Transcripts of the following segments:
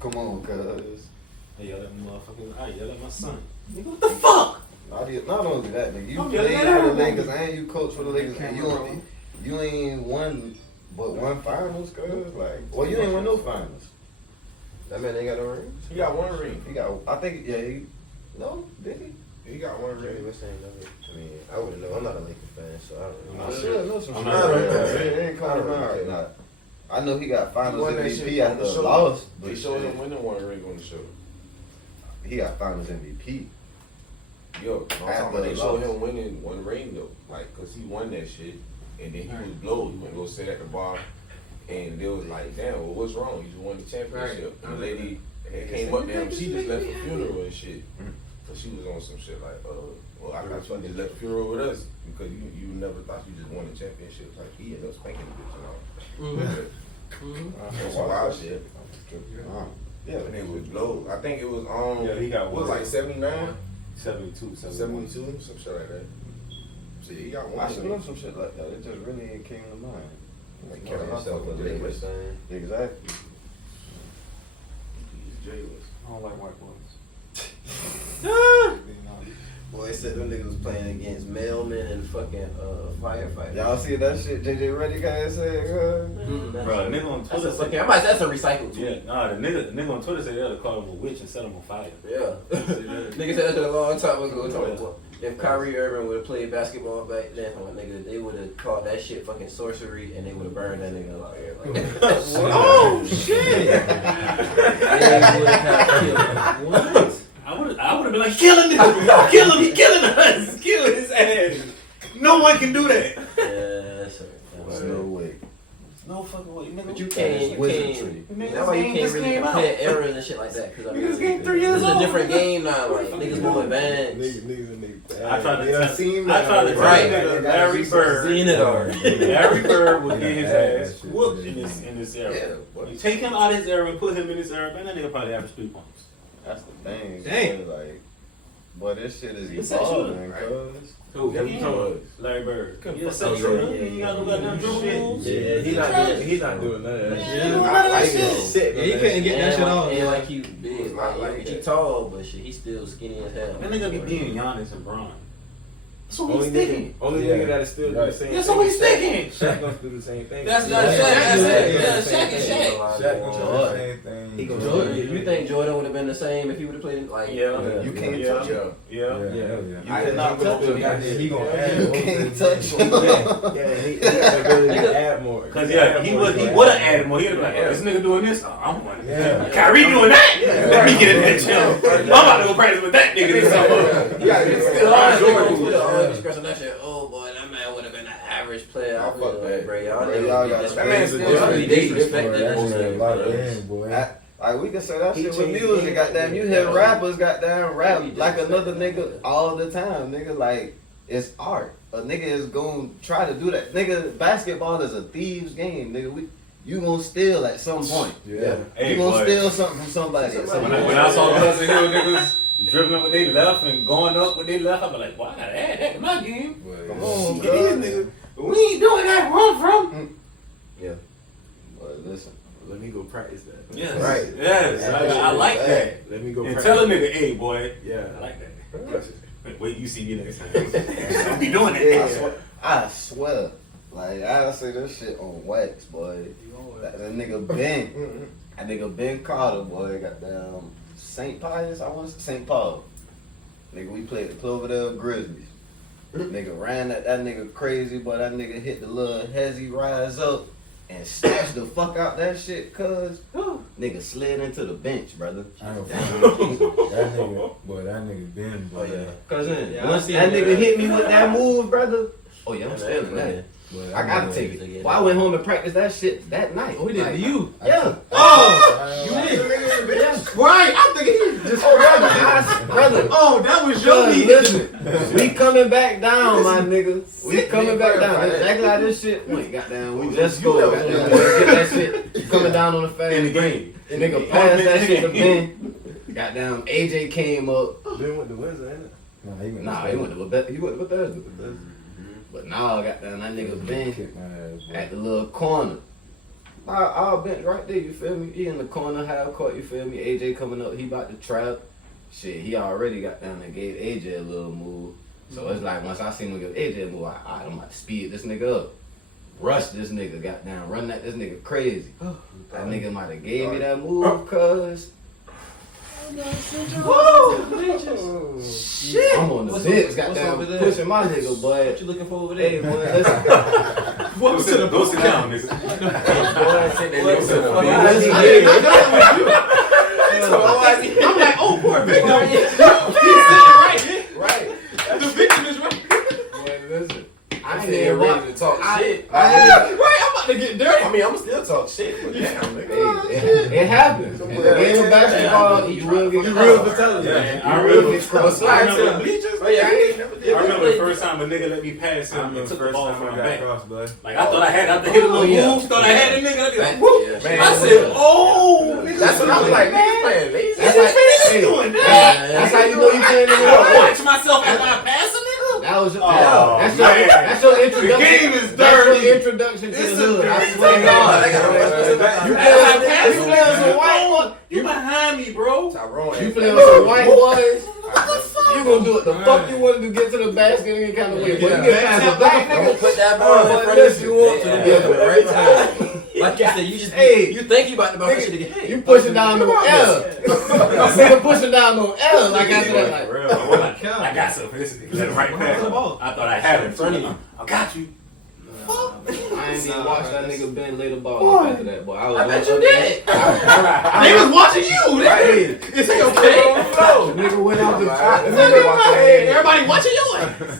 Come on, cuz. I yell at my son. Nigga, what the fuck? Not only that, nigga. You I'm played yelling at for the everybody. Lakers and you coach for the Lakers. And you ain't won but one finals, cuz. Like, well, you ain't won no finals. That man ain't got no ring. He got one ring. He got, I think, yeah, no, did he? He got one ring. I mean, I wouldn't know. I'm not a Lakers fan, so I don't know. I should know some I'm shit. not It ain't calling out right now. I know he got finals won that MVP shit on after the a show. loss. They But showed shit, him winning one ring on the show. he got finals MVP. Yo, I'm talking After about they the showed loss. him winning one ring though, like, cause he won that shit, and then he was blowed. He went to go sit at the bar, and they was like, "Damn, well, what's wrong? You just won the championship." And the lady came up to him. She just left the funeral and shit. So she was on some shit like, well, I thought you just left the funeral with us because you never thought you just won the championship. Like he ended up spanking the bitch and all. That's some wild shit. Yeah, but it was blowed. I think it was Yeah, he got what was one. like 79. 72, 72, some shit like that. So yeah, he got one. I should know some shit like that. It just really ain't came to mind. Like carry yourself with Lakers Lakers. fan. Exactly. He's jailers. I don't like white boys. Boy, said them niggas was playing against mailmen and fucking firefighters. Y'all see that shit JJ Reddick guy said? Bro, nigga on Twitter said, That's a recycled tweet. yeah, nah, the nigga on Twitter said they'll call him a witch and set him on fire. Yeah. Nigga said that a long time ago. Talking about if Kyrie Irving would have played basketball back then, nigga, they would have called that shit fucking sorcery and they would have burned that nigga alive. Like, Oh shit! they would have killed him. What? I would have been like, kill him, nigga. Kill him, he killing us. Kill his ass. No one can do that. Yeah, sir. No way. No fucking way, nigga. But you can't. Wizardry. That's why you can't really compare errors and shit like that. Cause I mean, Niggas game 3 years it's old. a different game now. Like niggas more advanced. I tried to tell Right. nigga Larry Bird. Seen it already. Larry Bird would get his ass whooped in this era. Yeah, boy. You take him out of his era and put him in his era, man, that nigga probably average 3 points. That's the thing. Damn. Boy, like, boy, this shit is It's evolving, right? cuz. Who? Yeah. Larry Bird. Couldn't Yeah, fuck so up. you ain't got no goddamn dribble moves. Yeah, He's not doing none of that shit. Yeah, none of that shit. Sick, Yeah, he couldn't get that shit off. And like he big, Not like he that. tall, but shit, he's still skinny as hell. That nigga be being Giannis and Bron. That's what Only he's thinking. nigga that'll still do the same That's thing. what he's thinking. Shaq gonna do the same thing. That's Yeah. not Shaq. That's it. Yeah, Yeah, same Shaq and thing. Shaq. Shaq gonna do the same thing. He gonna Jordan. You think Jordan would have been the same if he would have played like? Yeah. You can't Yeah. touch him. Yeah. You I cannot touch him. He gonna add You more. can't touch him. Yeah, he got the ability to add more. Cause yeah, he would have added more. He'd have been like, oh, this nigga doing this. Oh, I'm going. Yeah. Kyrie doing that. Let me get in that gym. I'm about to go practice with that nigga this summer. You gotta get Still, I Jordan. still always expressing that shit. Oh boy, that man would have been an average player. Oh, fuck that. Bro, y'all Bro, niggas y'all be got- disrespected. That man's Y'all still be disrespected. That shit. Like we can say that He shit with changed music, the game. goddamn. You hear rappers, goddamn, rap like another nigga all the time, nigga. Like it's art. A nigga is gonna try to do that, nigga. Basketball is a thieves game, nigga. You gonna steal at some point. Yeah. Hey, You gonna boy. steal something from somebody. at some When point. I saw Cousin Hill niggas dribbling with their left and going up with their left, I be like, well, I gotta add that to my game. Come on, Get these cuz. niggas. We ain't doing that. Where I'm from. But listen, Let me go practice that. Yes. Right. Yes. I like that. Let me go And practice. tell a nigga, hey, boy. Yeah. I like that. Practice. Wait, you see me next time. Don't be doing I that. swear, I swear, like I say this shit on wax, boy. That nigga Ben, that nigga Ben Carter, boy, goddamn St. Pius, I want to say St. Paul. Nigga, we played the Cloverdale Grizzlies. Nigga ran that nigga crazy, but that nigga hit the little hezzy rise up and snatched the fuck out that shit, cuz nigga slid into the bench, brother. I know. That nigga been. Oh yeah. Cousin, Yeah, once I see that that. nigga hit me with that move, brother. Oh yeah, I'm Yeah, stealing man. that. But I gotta take it. Well, I went home and practiced that shit that night. Oh, he did it to you. Yeah. Oh, you did. Yeah. Right, I'm thinking he just. Brother. Oh, that was your Cuz, knee. listen, we coming back down, my nigga. We Sick coming nigga, back down. right? Exactly how this shit went. Goddamn, we just You go. never Goddamn, done get that shit coming down on the fast In the break. game. Nigga passed that shit to Ben. Goddamn, AJ came up. Ben went to Wizard, ain't it? Nah, he went to Bethesda. But nah, goddamn, that nigga Ben Kick my ass, boy. at the little corner. Our bench right there, you feel me? He in the corner, half court, you feel me? AJ coming up, he about to trap. Shit, he already got down and gave AJ a little move. So it's like once I seen him give AJ a move, I'm about to speed this nigga up. Rush this nigga, goddamn, run at this nigga crazy. That nigga might have gave me that move, cuz. Whoa! Shit! I'm on the What's bench, over goddamn, there? pushing my nigga, boy. What you looking for over Hey, there? boy, listen. Go sit down, nigga. I'm like, oh, poor victim. He's sitting right. The victim is right. Boy, listen. I I'm ain't still even ready to talk shit. Right, I'm about to get dirty. I mean, I'm still talk shit, but damn, nigga. It happens. In the game of basketball, you will get crossed. Yeah, You will get crossed. Slide to the bleachers. Oh yeah, I ain't never did I remember the first time a nigga let me pass him and took the ball from my back. Cross, bud. Like I thought I hit a little move, thought I had a nigga. I Man, I said, oh, nigga. That's what I was like, niggas playing lazy. That's like, hey, doing that's how you know you playing in the I world. watch myself after I pass a nigga. That was your, Oh, that's man. your introduction. The game is That's dirty. your introduction to It's the hood. a I dirty swear to game. God. You You play play with some white boys. You behind me, bro. Tyrone. You play with some white boys. You gonna do what the fuck you want to do, get to the basket any kind of way. But you get past the black I'm gonna nigga. put that ball in front of you want to be at the right time. Like you said, you just you think you about to bounce that shit again. Hey, You pushing down on L. Nigga pushing down on L. Like after that, like. I got something for this nigga. Let it right pass. I thought I had it in front of you. I got you. I ain't even watched that nigga Ben lay the ball up after that, boy. I bet you did. Niggas watching you. Is it okay? The nigga went out the Everybody watching you. A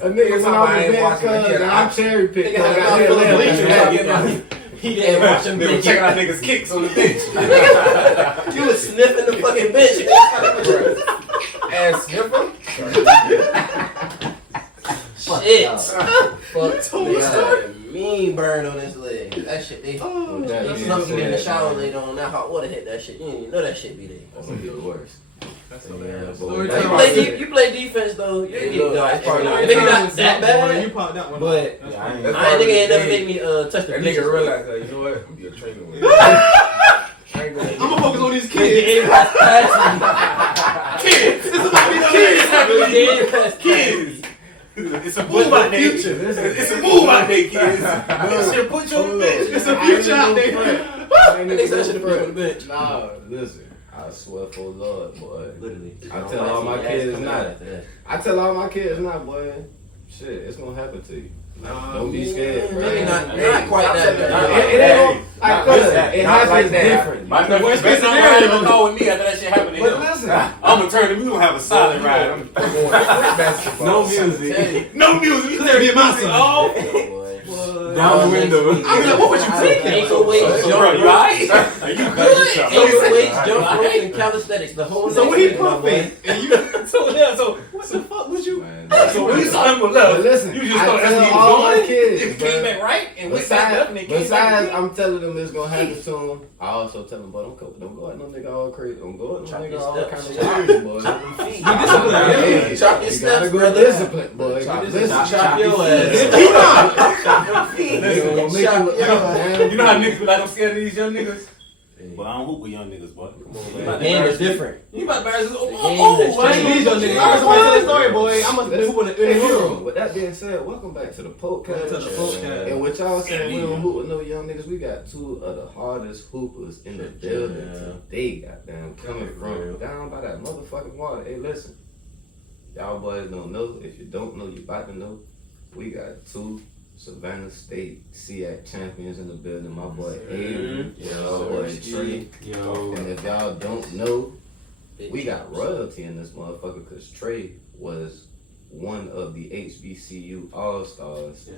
nigga went off the bench cuz and I'm cherry picked. Nigga had a mouth full of bleachers. He didn't watch him They were bench. checking out niggas' kicks on the bench. You was sniffing the fucking bench. Ass sniffer. Shit. Fuck. Mean burn on his leg. That shit, they. That's something you get in the shower later on. That hot water hit that shit. You didn't even know that shit be there. That's gonna be the worst. You play defense though. You get done. Nigga not that bad. You popped that one. But I nigga ain't never make me touch the That bleachers. nigga realized that, you know what? I'm gonna train with I'm gonna focus on these kids. Kids. It's about these kids. It's a move out there. It's a move out there, kids. Shit, put your bitch. It's a future out there. Nigga said that shit on the bench. nah, listen. I swear for Lord, boy. Literally. I tell all my kids not. I tell all my kids not, boy. Shit, it's gonna happen to you. Don't be scared, bro. Maybe not quite that It bad. ain't it happens different. My nephew's best friend ever call with me after that shit happened to But him. listen, I'm gonna turn him. We gonna have a solid ride. no music. No music. You There be a mouse in. Oh, Down the window. I'm like, what would you take? Ankle weights, so bro, you alright? Are you good? ankle weights, jump rope, and calisthenics. The whole. So when next he thing, my pumping, boy. and you, so what the fuck was you? So when you saw him with But love, listen, you just I thought that's tell where he all was my going. kids, It came back right and went back up and it came Besides, back. I'm telling them it's gonna happen to them. I also tell them, but don't go at no nigga all crazy. Don't go at no Chop nigga your all steps. kind of crazy, boy. Chop them feet. Hey, Chop your you steps, gotta go brother. discipline, boy. Chop Listen, your ass. You know how niggas be like, I'm scared of these young niggas? But I don't hoop with young niggas, boy. The game is different. You about to embarrass us. game has Why changed. you These young niggas. I was going to tell the story, boy. I'm gonna do it in the hero. With that being said, welcome back to the Potecast. To the Potecast. And what y'all saying, we don't hoop with no young niggas. We got two of the hardest hoopers in the building today, goddamn, coming from down by that motherfucking water. Hey, listen, y'all boys don't know. If you don't know, you about to know. We got two Savannah State SIAC champions in the building. My boy Avery, my boy Trey. And if y'all don't know, we got royalty in this motherfucker because Trey was one of the HBCU All-Stars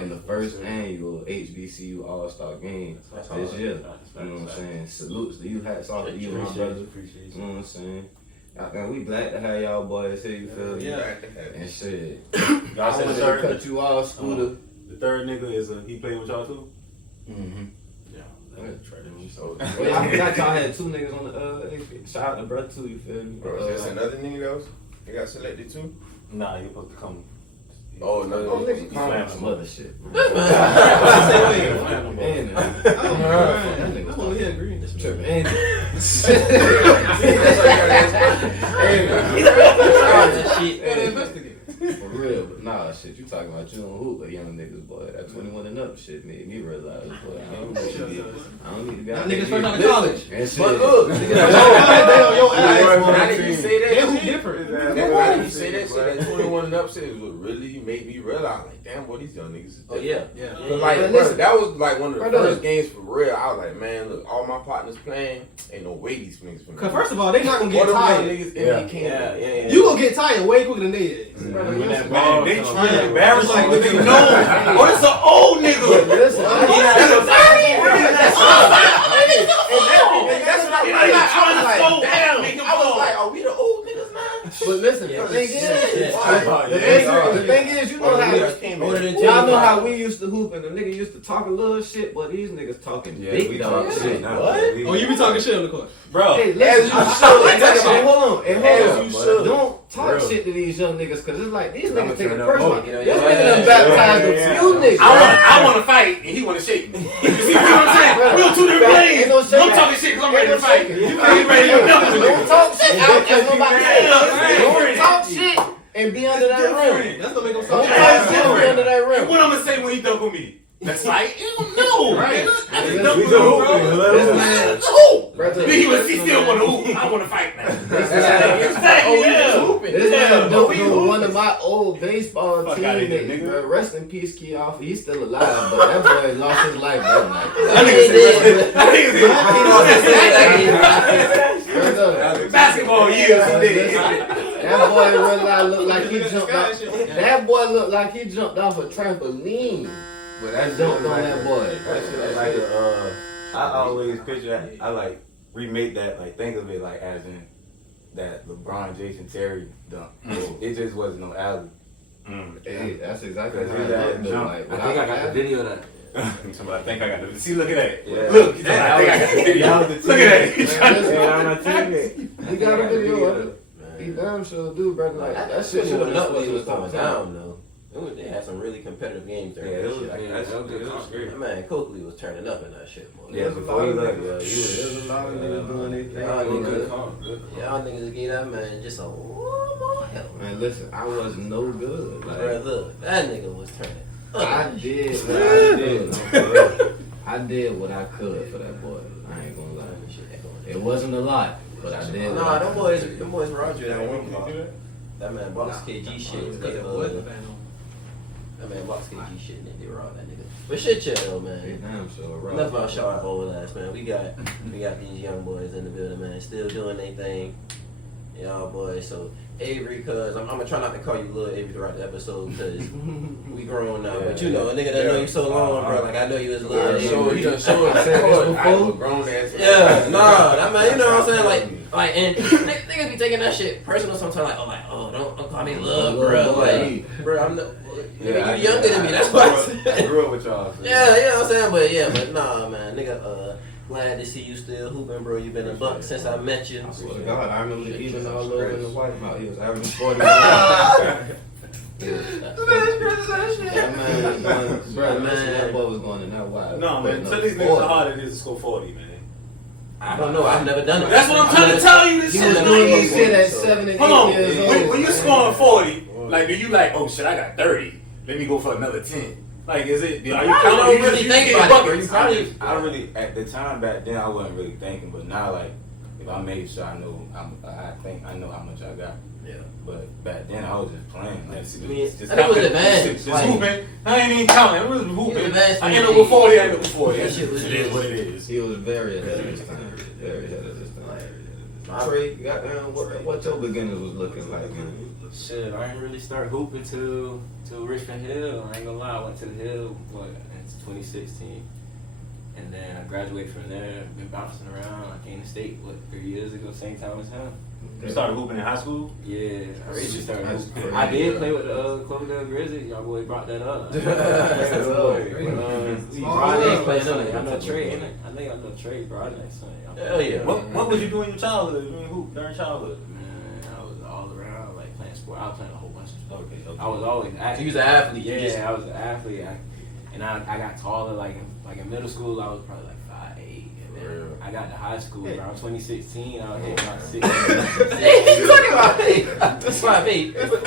in the first annual HBCU All-Star game this year. You know what I'm saying? Salutes to you, hats off to you, my brother. You know what I'm saying? Goddamn, we glad to have y'all boys here, you feel me? And shit. Y'all I said wanted the to third, cut you off, Scooter. the third nigga is he playing with y'all too? Mm-hmm. Yeah. So, well, I forgot y'all had two niggas on the shout out to brother too, you feel me? Bro, is there another nigga that was? They got selected too? Nah, he supposed to come. Oh, no, Oh, nigga, He's calm playing some some other shit. Man, Man, that nigga tripping. Ain't it? For real, but nah, shit, you talking about you don't hoop, but young niggas, boy. That 21 and up shit made me realize, boy, I don't need to be That niggas first out of college. And shit. But look, Yo, Now that you say that they who shit, different. now that you say that shit, that 21 and up shit, it would really make me realize, like, damn, boy, these young niggas is oh different. yeah. Cause like, But bro, listen, that was like one of the brother, first games for real. I was like, man, look, all my partners playing, ain't no way these niggas finna. Cause first of all, they not gonna All get them young tired. niggas in Yeah. the camp. You gonna get tired way quicker than they is. When that ball they trying to embarrass you, but they know. Oh, this an old nigga. Listen, I was like, are we the old niggas now? but listen, Yeah, the thing yeah, is, yeah. the thing is, you know how Older than y'all know 10. how we used to hoop and the nigga used to talk a little shit, but these niggas talking Yeah, big we dog talk shit. shit now. What? Oh, you be talking shit on the court. Bro, Hey, As listen, you hold should. on, and As hold on. you should. Don't talk Real. shit to these young niggas, cause it's like these I'ma niggas take it turn up personal. more. This nigga done baptized a few niggas. I want to fight, and he want to shake me. You see what I'm saying? We on two different lanes. Ain't no shaking. I'm talking shit because I'm Ain't ready to no fight. shaking. You ain't ready to double me. Don't talk shit out as nobody Yeah. Don't talk shit and be under that rim. That's gonna make them Don't so talk shit and be under that And rim. what I'm gonna say when he dunk on me? That's like, no, Right. nigga. I We just dunk on We you, go bro. hooping. This man, Let's hoop. brother, Then he still want to hoop. I want to fight now. Oh, this man dunked on one of my old baseball Fuck outta here, teammates, nigga. bro. Rest in peace, Key off. He's still alive, but that boy lost his life that night. Brother, Basketball years he did. that boy really looked like he jumped off. That boy looked like he jumped off a trampoline. But that shit Dunked was on like that boy. That shit was like I always picture. I like remake that. Like think of it like as in that LeBron, Jason Terry dunk. It just wasn't no alley. Hey, that's exactly how Cause it looked. jump. Like, I think I got the video of that. Somebody think I got to see. Look at that. Yeah. Look, I think I got the video. That was the Look at that. He Man, trying to- listen, And I'm a teammate. he got a video of it. He damn sure do, brother. Like, that shit should have up when never he was been coming down though. They had some really competitive games during Yeah, that it was. shit. It was great. Man, Coakley was turning up in that shit, boy. Yeah, before he left, yeah, he was. There's a lot of niggas doing their thing. Y'all Good niggas, call. Good call. y'all niggas gave that man just a little more help. Man, listen, I was no good. Like, Bruh, look, that nigga was turning I up. did what I did. For real. I did what I could for that boy. I ain't gonna lie. It wasn't a lot, but I did. what Nah, I them could. boys Roger that one call. That man box KG shit. That man box KG shit, and they were all that nigga. But shit, chill though, Hey, man. damn sure, right. Enough about our old ass, man. We got these young boys in the building, man. Still doing their thing. Y'all boys. So Avery, cause I'm gonna try not to call you Lil Avery throughout the episode, cause we grown now. But you know, a nigga that know you so long, bro. Like I know you as Lil Avery. He done showed us Said this I was a before? grown ass. Yeah, nah, that man, you know what I'm saying? Like, and niggas be taking that shit personal sometimes. Oh, don't call me love, bro. Like, bro, I'm the, Yeah, you younger than me. That's why I I said. grew up with y'all. So. Yeah, you know what I'm saying? But nah, man, nigga, glad to see you still hooping, bro. You been a buck since I met you. I swear to God, I remember even all over in the White House. He was averaging 40. That man, bro, that boy was going in that wide. No, man. Tell these niggas how hard it is to score 40, man. I don't know. I've never done it. That's what I'm trying to tell you. This He shit was is doing not this easy. shit at 7 and 8 Hold on. years old. When you scoring 40, like, do you like, oh shit, I got 30. Let me go for another 10. Like, is it? Are you I counting? don't You really just think getting about it, bro. buckets? You probably. I really at the time back then I wasn't really thinking, but now like if I made sure I know I know how much I got. Yeah. But back then I was just playing. Like, I mean, Just that was counting. advanced. Just hooping. I ain't even counting. I was hooping. advanced I when end you up with did. 40. I end up with 40. That shit was It is what it is. He was very ahead of his time. Very ahead of his time. Trey, goddamn, what your beginnings was looking like, man? Shit, I didn't really start hooping till Richmond Hill. I ain't gonna lie, I went to the Hill, in 2016. And then I graduated from there, been bouncing around. I came to state, 3 years ago, same time as him. You started hooping in high school? Yeah, I really just started That's hooping. crazy. I did play with the Cloverdale Grizzlies. Y'all boy brought that up. Yeah, Broadneck playing on it. I know Trey, ain't it? I think I know Trey Broadneck, son. Hell yeah. What was you doing in your childhood? You mean hoop during childhood? Man, I was all around, playing sport. I was playing a whole bunch of stuff. Okay. I was always So active. you was an athlete. Yeah, I was an athlete. And I got taller, like in middle school, I was probably like 5'8". And then I got to high school around 2016, I was hitting about 6. Hey, he's talking about me. That's 5'8". Look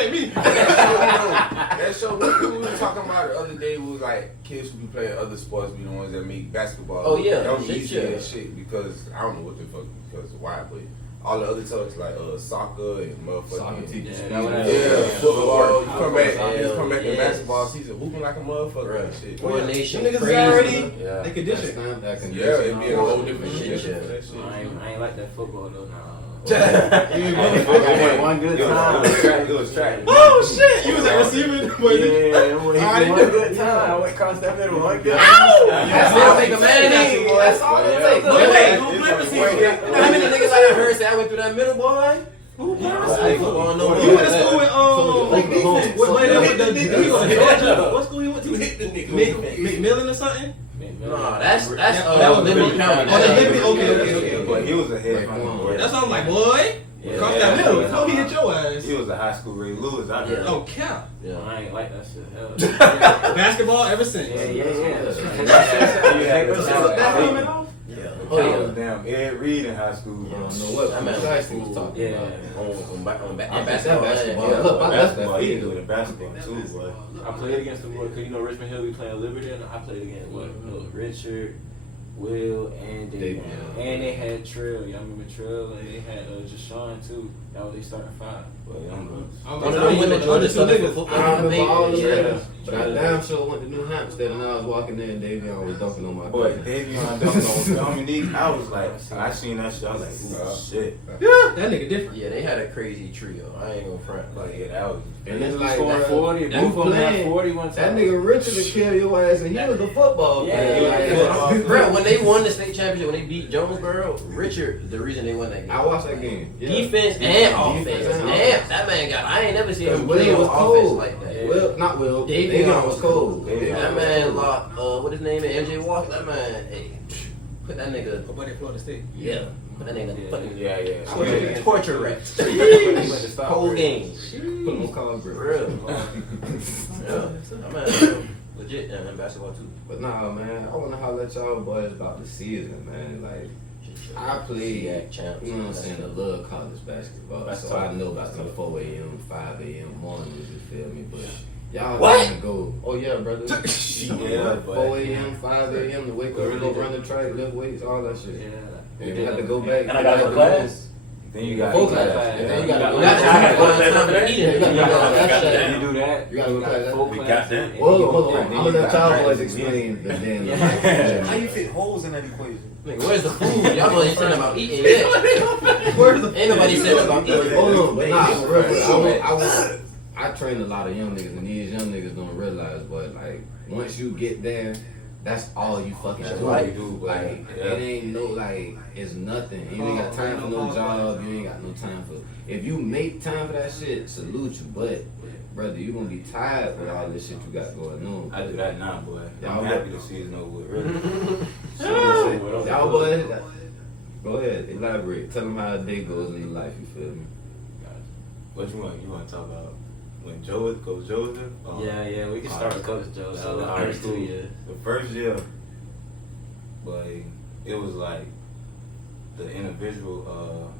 at me. That show, what we were talking about the other day was like kids who be playing other sports be the ones that make basketball. Oh, yeah. That was Shit, easy yeah. as shit because I don't know what the fuck because of why, but all the other sports like soccer and motherfucking Soccer teacher. football. You come back, Hell, come back in yes. basketball season hooping like a motherfucker and shit. Coordination. Them niggas is crazy. already Yeah. they condition. That can Yeah, it'd be a whole different Shit, shit yeah. for that shit. I ain't like that football though. Nah. One good time. It was track. Oh shit! You was at receiving? Yeah, How you one do? good time. I went across that middle. One good That's all make a man. That's all it takes. Wait, who played receiver? You know how many niggas I done heard say I went through that middle, boy? Who played receiver? Football, no You went to school with defense. what What school you went to? Hit the nigga. McMillan or something? Nah, that's that was Liberty County. Oh, that's Liberty. Okay. But he was a head runner. That's what I'm like, boy. Cross that middle. No, he hit your ass. He was a high school Ray Lewis. I heard. Oh, cap. Yeah. I ain't like that shit. Hell. Basketball ever since. Oh, yeah. Damn, Ed Reed in high school. I don't know what I'm at Precisely was talking Yeah. about. On I basketball. basketball. Yeah. Look, I Basketball, he feet. can do the basketball too, boy. I played against them, cause you know Richmond Hill be playing Liberty, and I played against Richard, Will, and David. And they had Trill. Y'all remember Trill? And they had Jashawn too. That was they starting 5. But young bucks. I remember all the niggas, but I damn sure went to New Hampstead and I was walking there and Davion was dunking on my Boy, cousin. Davion dunking on Dominique. I was like, I seen that shit. I was like, ooh, shit. That nigga different. Yeah, they had a crazy trio. I ain't gonna front. Like, yeah, that was. And it's like Scoring that, 40. that Both of them had playing, 40 one that time. nigga Richard to kill your ass and he was a football player. Like, Bro, when they won the state championship, when they beat Jonesboro, Richard, the reason they won that game. I watched that game. Yeah. Defense and offense. Defense and Damn, that man got. I ain't never seen him Will play was with cold. offense like that. Will, not Will. Davion Davion was cold. That man locked. What his name is? MJ Walker. That man. Hey, put that nigga. But at Florida State. Yeah. Put that nigga. Fucking Yeah. torture reps. Whole game. Put him on college For break. real. Yeah. That man legit in basketball too. But nah, man, I wanna holler at y'all boys about the season, man. Like, I played, SIAC Champs. you know what I'm saying, I love college basketball. So I know about some 4 a.m., 5 a.m. mornings, you feel me? But y'all gonna go, oh yeah, brother. Yeah, but 4 a.m., 5 a.m. to wake up and go run the track, lift weights, all that shit. Yeah. And you have to go back. And I gotta go to class. then you got. Full class. And then you gotta go You gotta go to time to eat it. You gotta go to that. You do that. You gotta go to full that. We class. got that. Whoa, hold on. Then I'm you gonna let got y'all boys practice. explain and then. How you fit holes in that equation? Nigga, where's the food? Y'all ain't saying about eating yet. Ain't nobody saying about eating. Hold on, but nah, for real. I train a lot of young niggas, and these young niggas don't realize, but like once you get there, that's all you fucking That's do. all you do, Like yeah. it ain't no like it's nothing. You ain't got time for no job. You ain't got no time for. If you make time for that shit, salute you. But brother, you gonna be tired with all this shit you got going on. I do that now, boy. Y'all I'm happy the season over with. Really. Y'all boys, go ahead, elaborate. Tell them how a day goes in your life. You feel me? What you want? You want to talk about when Coach Joe was there? Yeah, we can start with Coach Joe. So, The alright, first 2 years. The first year, but it was like the individual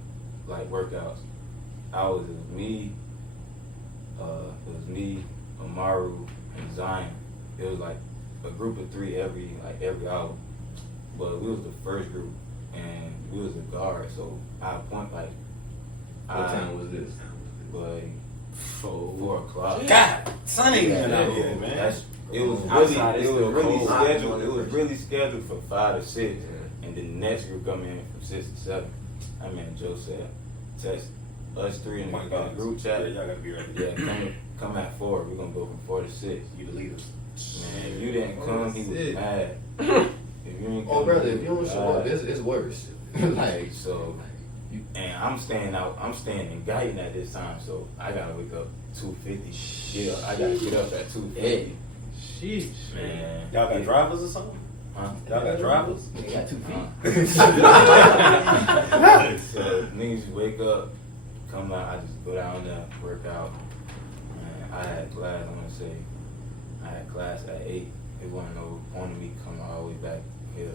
like workouts. It was me, Amaru, and Zion. It was like a group of 3 every hour. But we was the first group, and we was the guard. So I point like. What time was this? But 4 o'clock. God, sun ain't even out here, man. It was Outside, it's really, still cold. scheduled. It was really scheduled for 5 to 6, and the next group come in from 6 to 7. I mean, Joe said, text us 3 in the group chat. Yeah, y'all gotta be ready. Yeah, come at 4. We're gonna go from 4 to 6. You the leader. Man, if you didn't come, he was mad. If you ain't Oh, come, brother, he if you don't was show up, mad. it's worse. Like, So, and I'm staying in Guyton at this time, so I gotta wake up 2:50. Yeah, I gotta get up at 2:50. Sheesh. Man, Y'all got drivers or something? Huh? Y'all got drivers? They got 2 feet. So niggas just wake up, come out, I just go down there, work out. Man, I had class, I'm gonna say I had class at 8. It wasn't no point of me coming all the way back here.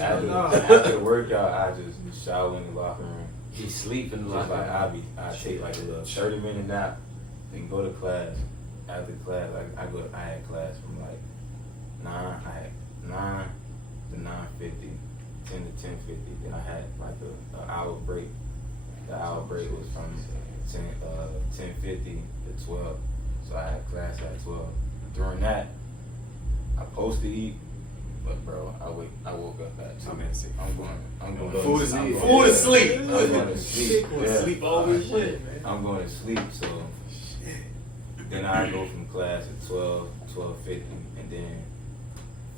After the workout, I just shower in the locker room. He sleep in the Just locker like room. I take like a little 30-minute nap, then go to class. After class, I had class from like 9 to 9:50, 10 to 10:50. Then I had like an hour break. The hour break was from 10:50 to 12. So I had class at 12. During that, I supposed to eat, but bro, I woke up at 2. I'm going Food to I'm sleep. going- Food to sleep. I'm going to sleep. Yeah. Sleep always win, man. I'm going to sleep, so then I go from class at 12:50, and then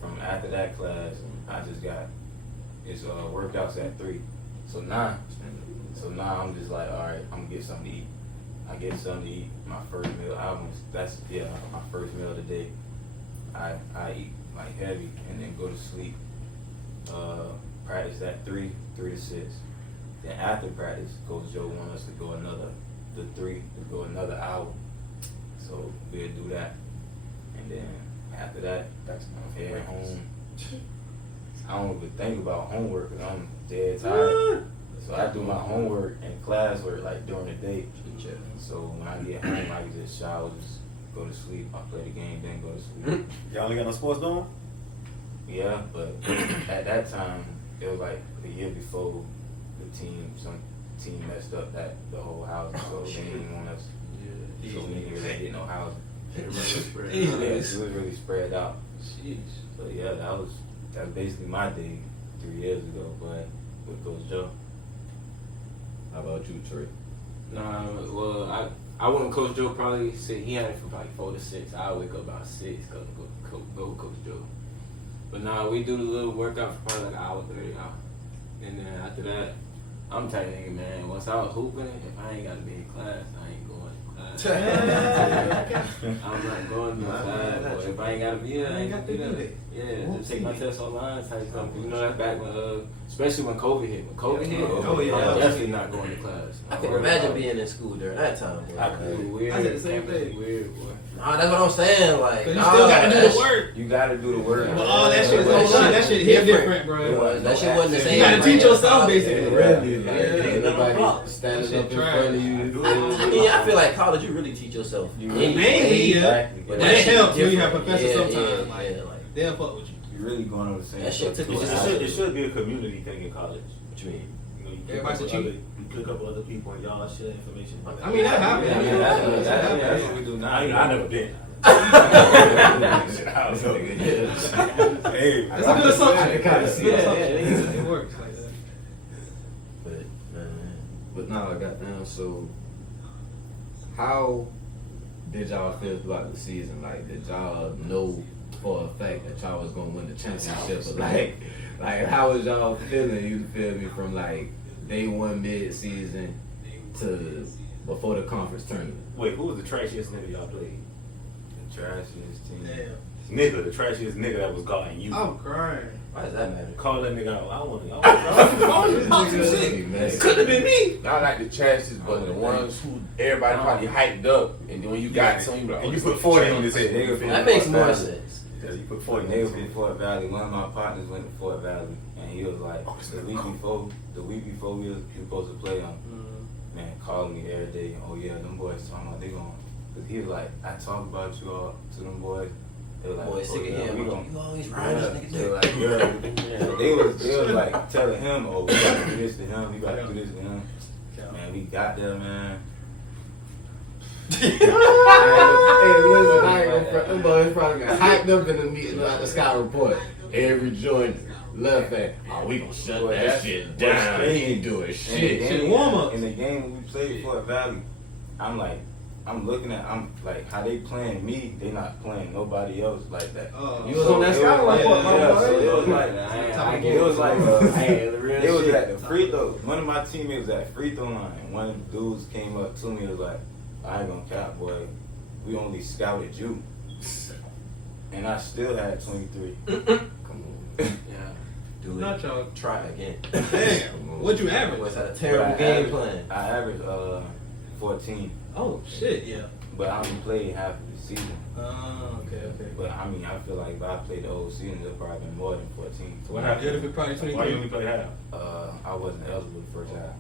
from after that class, I just got workouts at 3. So now I'm just like, all right, I'm gonna get something to eat. I get something to eat. My first meal, my first meal of the day. I eat like heavy and then go to sleep. Practice at 3 to 6. Then after practice, Coach Joe wants us to go another hour. So we'll do that. And then after that, I'm heading home. I don't even think about homework because I'm dead tired. So I do my homework and classwork like during the day. So when I get home, I can just shower, just go to sleep. I play the game, then go to sleep. Y'all only got no sports going? Yeah, but at that time, it was like the year before some team messed up the whole house, so they didn't want us. So we didn't really get no housing. Yeah, it was really spread out. So yeah, that's basically my day 3 years ago, but with Coach Joe. How about you, Trey? Nah, well, I wouldn't Coach Joe probably say he had it from like 4 to 6. I wake up about 6, go with Coach Joe. But nah, we do the little workout for probably like an hour, 30 hours. And then after that, I'm type nigga, man. Once I was hooping, if I ain't got to be in class, I ain't going to class. I'm not going to class. Or if I ain't got to be there, I ain't got to be there. Yeah, just take my test online type stuff. You know, that's back when, especially when COVID hit. When COVID hit, I'm definitely not going to class. I can imagine being in school during that time. Bro. I could. Weird. I said the same thing. Weird, boy. Nah, that's what I'm saying. Like, But you still gotta do the work. You gotta do the work. But all that shit hit different, bro. That shit wasn't the same. You gotta teach yourself, basically. Nobody standing up in front of you. I mean, I feel like college, you really teach yourself. Mainly, yeah. But That shit helps when you different. have professors sometimes. Yeah, Like, like, they'll fuck with you. You're really going on the same That shit stuff. took me to It should be a community thing in college. what you mean? You know, you Everybody's a cheat. you click up with other people and y'all share information. I mean, that happens. That's what we do now. I never been. Hey, It's a good assumption. I can kinda see that. It works like that. But now I got down. So, how did y'all feel throughout the season? Like, did y'all know for a fact that y'all was gonna win the championship? Or like how was y'all feeling? You feel me from like day one mid-season to before the conference tournament? Wait, who was the trashiest nigga y'all played? The trashiest team. Damn. Nigga, the trashiest nigga that was guarding you. I'm crying. Why does that matter? Call that nigga out. I want to. Could have been me. Not like the trashiest, but the ones who everybody probably hyped up, and then when you got some, you like, And you put 40 on his head. That makes more sense. Because you put 40 on Nigga his from head. Fort Valley. One of my partners went to Fort Valley, and he was like, the week before we was supposed to play him, man, calling me every day. Oh yeah, them boys talking about they going. Cause he was like, I talk about you all to them boys. They was like, Boy, sick of him. we gon' You always riding this nigga They dick. were like, yeah. So they was like telling him, oh, we gotta do this to him, we gotta do this to him. Man, we got there, man. Hey, listen, I ain't gonna front. Them boys probably got hyped up in the meeting about the Sky Report. Every Jordan left that. Oh, we gonna shut Boy, that that's shit down. He ain't doing shit. In the game when we played Fort Valley, I'm like how they playing me, they not playing nobody else like that. You was on that Sky Report, so it was like, it was shit. at the free throw. One of my teammates was at free throw line, and one of the dudes came up to me and was like, I ain't gonna cap, boy. We only scouted you. And I still had 23. Come on. Yeah. Do Not it. y'all. Try again. Damn. What'd you average? Was that a terrible game plan? I averaged 14. Oh, shit, yeah. but I only played half of the season. Oh, okay. But I mean, I feel like if I played the whole season, it'd probably been more than 14. So what happened? Yeah, it'd be probably Why you only play half? I wasn't eligible the first half.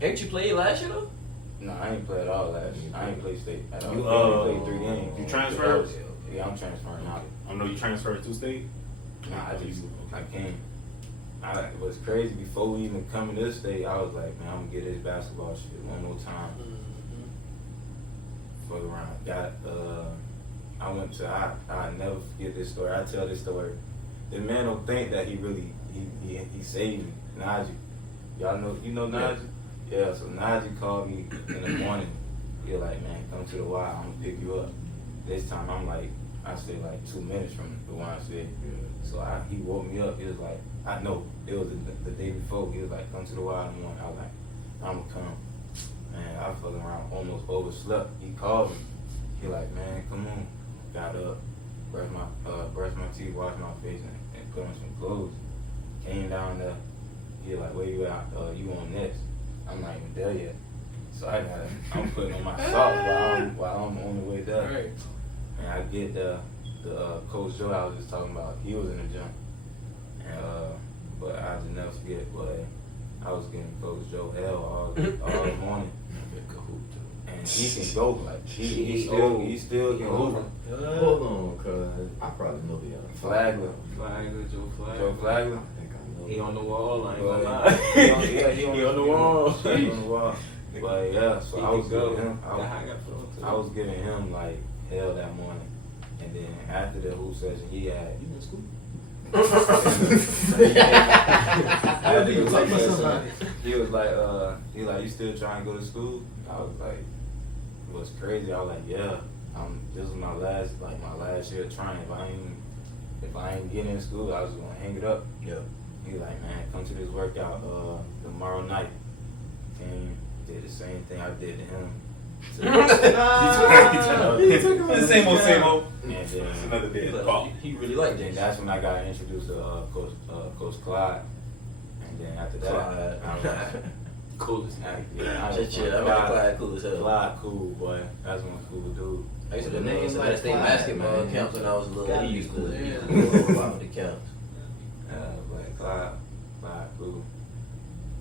Ain't you played last year though? No, I ain't played at all last year. I ain't played state at all. You, I only played 3 games. you transferred? Yeah, I'm transferring out. I know you transferred to state. Nah, I came. It was crazy. Before we even come to this state, I was like, man, I'm gonna get this basketball shit one more time. Fuck around. I went to. I never forget this story. I tell this story. The man don't think that he really he saved me. Najee, y'all know Najee? Yeah. So Najee called me in the morning. He was like, man, come to the Y. I'm gonna pick you up. This time I'm like, I stay like 2 minutes from the YMCA. So he woke me up. He was like, I know it was the day before. He was like, come to the Y in the morning. I was like, I'm gonna come. Man, I fucking around, almost overslept. He called me. He like, man, come on. Got up, brushed my teeth, washed my face, and put on some clothes. Came down there. He like, where you at? You on next? I'm not even there yet. So I'm putting on my socks while I'm on the way there. Right. And I get the Coach Joe I was just talking about. He was in the gym, and but I just never forget. But I was getting Coach Joe hell all morning. And he can go like he still can hoop. Hold on, cuz I probably know the other. Flagler, Joe Flagler. Joe Flagler. I think I know. He on the wall, I ain't gonna But, lie. he on the wall. He He on the wall. But yeah, so I was giving him. I was good. giving him like hell that morning, and then after the hoop session, he had. You in school? After the You hoop talk about session, somebody. he was like, you still trying to go to school? I was like, it was crazy. I was like, yeah, this was my last year trying. If I ain't getting in school, I was gonna hang it up. Yeah. He like, man, come to this workout tomorrow night. Came, did the same thing I did to him. The same old. And It's then, another day at the call. He really liked then James. that's when I got introduced to Coach Clyde. And then after that, Clyde. I was like, Coolest nigga. Just chill. I mean, Clyde cool as hell. Clyde cool, boy. That's one cool dude. I used to play Savannah State Basketball camps when I was a little. Gotta He be used cool, to yeah. know about the camps. But Clyde cool.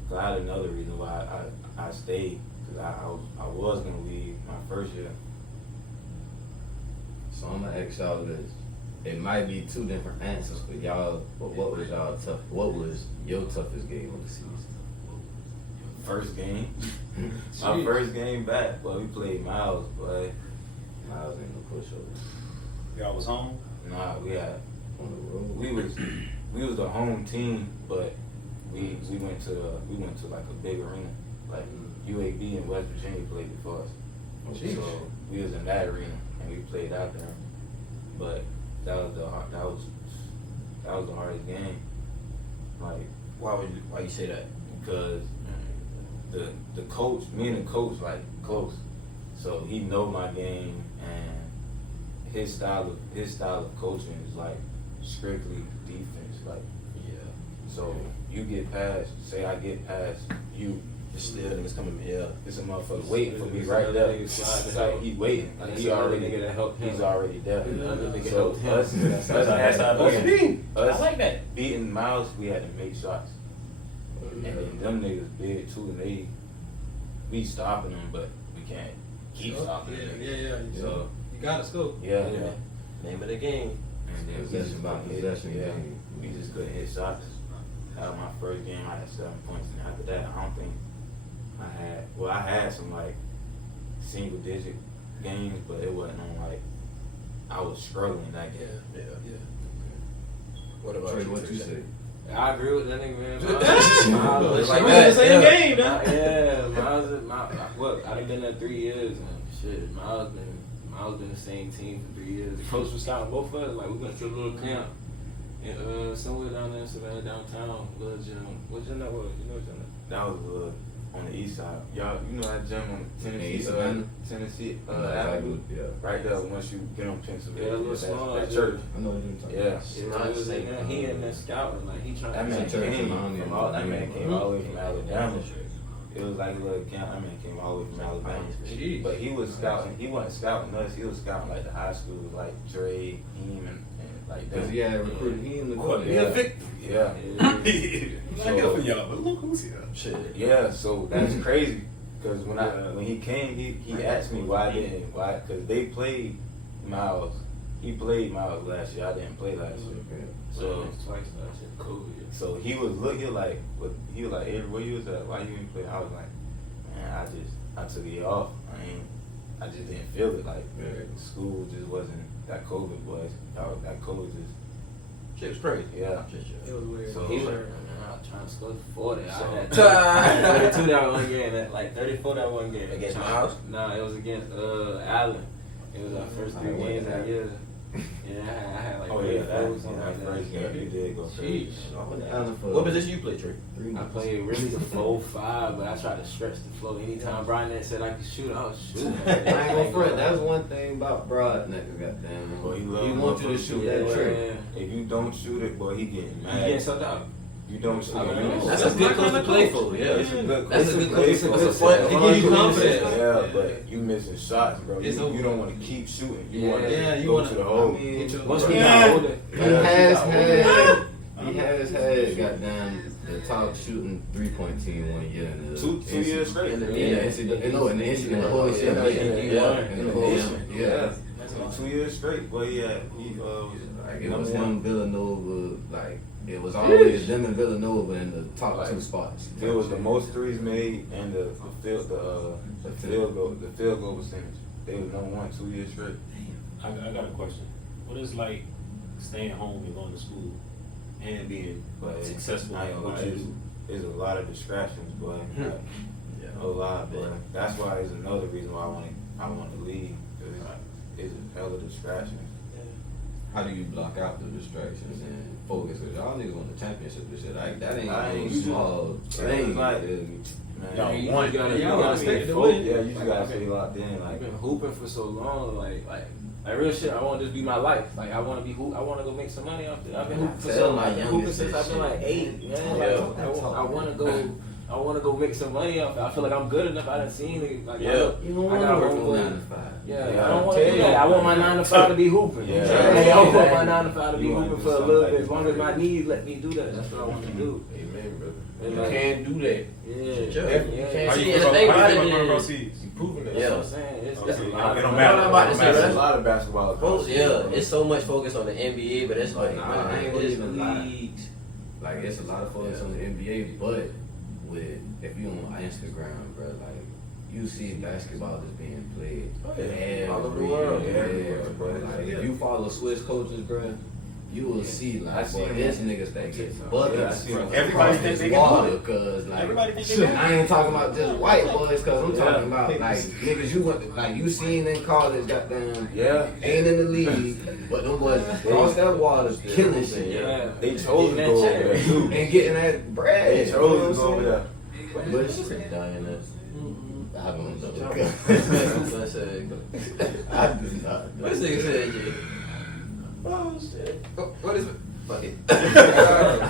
Clyde another reason why I stayed, because I was gonna leave my first year. So I'm gonna ask y'all this. It might be 2 different answers, but y'all. But what was y'all tough? What was your toughest game of the season? First game. My first game back, but we played Miles, but Miles ain't no pushovers. Y'all was home. nah, we had On the road. we was the home team, but we went to like a big arena, like UAB in West Virginia played before us. Jeez. So we was in that arena and we played out there. But that was the hardest game. Like, Why you say that? because the coach, me and the coach like close, so he know my game, and his style of coaching is like strictly defense. Like, so you get past, say I get past you, It's still niggas coming in here. it's a motherfucker waiting for me right there. It's like he waiting, like It's he another already, nigga that helped him. he's already there. Another nigga So helped him. us That's how it beating- I us like that. beating Miles, we had to make shots. And then them niggas big too, and we stopping them, but we can't keep stopping them. Yeah. So You gotta score. yeah. Name of the game. And then we Possession just by couldn't hit- possession yeah, game. we just couldn't hit shots. Out of my first game, I had 7 points, and after that, I don't think I had some like single digit games, but it wasn't on like I was struggling that game. Yeah. What about Trey, you? what you Tristan? say? I agree with that nigga, man. Miles, It's like like that, the same yeah. game, though. Yeah, Miles, I've been there 3 years, and shit, Miles been the same team for 3 years. The coach was scouting both of us. Like, we went to a little camp, and somewhere down there in Savannah, downtown, little gym. What gym that was? You know what gym that? That was on the east side. Y'all, you know that gym on Tennessee, East Savannah? Tennessee Like, Avenue, yeah. right there. Once you get on Pennsylvania, Yeah, a little small, that yeah. church. I know what you're talking Yeah. about. Yeah, he was in there. He in there scouting. Like, he trying That to man Church came around here. from all. That man came all the way from Alabama. It was like a little camp. I mean, came all the way from Alabama. Jeez. But he was scouting. He wasn't scouting us. He was scouting like the high schools, like Dre, Heem, and like Because them. he had recruited him to go Yeah. there. Yeah. I get for y'all, but look who's here. Shit. Yeah. So that's crazy. Because when he came, he asked me why because they played Miles. He played Miles last year. I didn't play last year. So twice last year, COVID. So he was like, Avery, where you was at? Why you didn't play? I was like, man, I took a year off. I just didn't feel it. Like school just wasn't that COVID was. That COVID just Shit was crazy. yeah. It was weird. So He was like, I was trying to score 40. So- I had 32 that one game, like 34 that one game. Against Miles? Nah, it was against Allen. It was our first 3 games that year. Yeah, I had like oh yeah, 34 something that like first that. game you did go crazy. What position you play, Trey? I played really the 4-5, but I tried to stretch the flow. Anytime Brian said I could shoot, I was shooting. I ain't gonna front. That's one thing about Broad, nigga. Goddamn. Boy, He wants you to shoot that trick. If you don't shoot it, boy, he getting You mad. getting sucked out. You don't shoot I it. mean, That's a good coach to play for. Yeah, It's a good That's a good play coach. for. It's a fun. To give you confidence. Yeah, but you missing shots, bro. It's You don't want to keep shooting. You want Yeah, to you go wanna- to the hole. Once we got older, He has had goddamn the top shooting 3-point team 1 year in the Two years straight. in the NCAA. No, in the NCAA. In the whole NCAA. In the whole yeah. 2 years straight. Well, yeah, Like it was him, Villanova. Like it was always them and Villanova in the top 2 spots. It was the most threes made and the field goal percentage. They was number 1 2 years straight. I got a question. What is like staying home and going to school and being But successful? I ain't gonna lie, there's a lot of distractions, boy. Like, a lot, boy. That's why it's another reason why I want to leave. Cause it's a hell of distractions. How do you block out the distractions and focus? Cause y'all niggas won the championship and shit. Like that ain't I no ain't small thing. like, dude. man, Y'all you want it. gotta Y'all stay stay focused. focused. yeah, you just gotta stay locked in. I've Like, been hooping for so long, like real shit. I want to just be my life. Like I want to be I want to go make some money off it. I've been hooping for so long. I've been hooping since I've been like 8. Man. Like, I want to go. I want to go make some money off it. I feel like I'm good enough. I done seen it. Like, Yeah. You don't I want got to work one no goal. 9 to 5. Yeah, Yeah, I don't want I to do tell that. I you. want my 9 to 5 to be hooping. Yeah. I want Yeah. my 9 to 5 to be You wanna hooping do for a something little like bit. As that. long as my needs let me do that, that's what I want to do. amen, brother. And You like, can't do that. yeah, Sure. yeah. How See, you it's feel they about rather you than- proceeds? You proving it. Yeah. That's what I'm saying. It's Okay. a It lot. don't I'm matter. about to say, There's that's a lot of basketball. Folks, yeah, it's so much focus on the NBA, but it's like, Nah, I ain't gonna it's even lie. leagues. Like it's a lot of focus on the NBA, but if you on Instagram, bro, like you see basketball is being played All over the world. everywhere, bro. Everywhere. Like if you follow Swiss coaches, bro, you will see I like see boy, them. there's niggas that get Yeah, I buckets see from them. Everybody across think they this can do water, it. cause like Everybody think they can do it. I ain't talking about just white boys, cause I'm Yeah. talking about like niggas you went like you seen in college, goddamn. Yeah. Ain't in the league, but them boys across that water killing shit. Yeah. They chose to Getting go that over there check. too. And getting that bread. They you know chose to what go I'm over there. But shit, Dying up. I don't know. I said, I do not. what this nigga said, Jay? Oh shit. What is it? Fuck it. I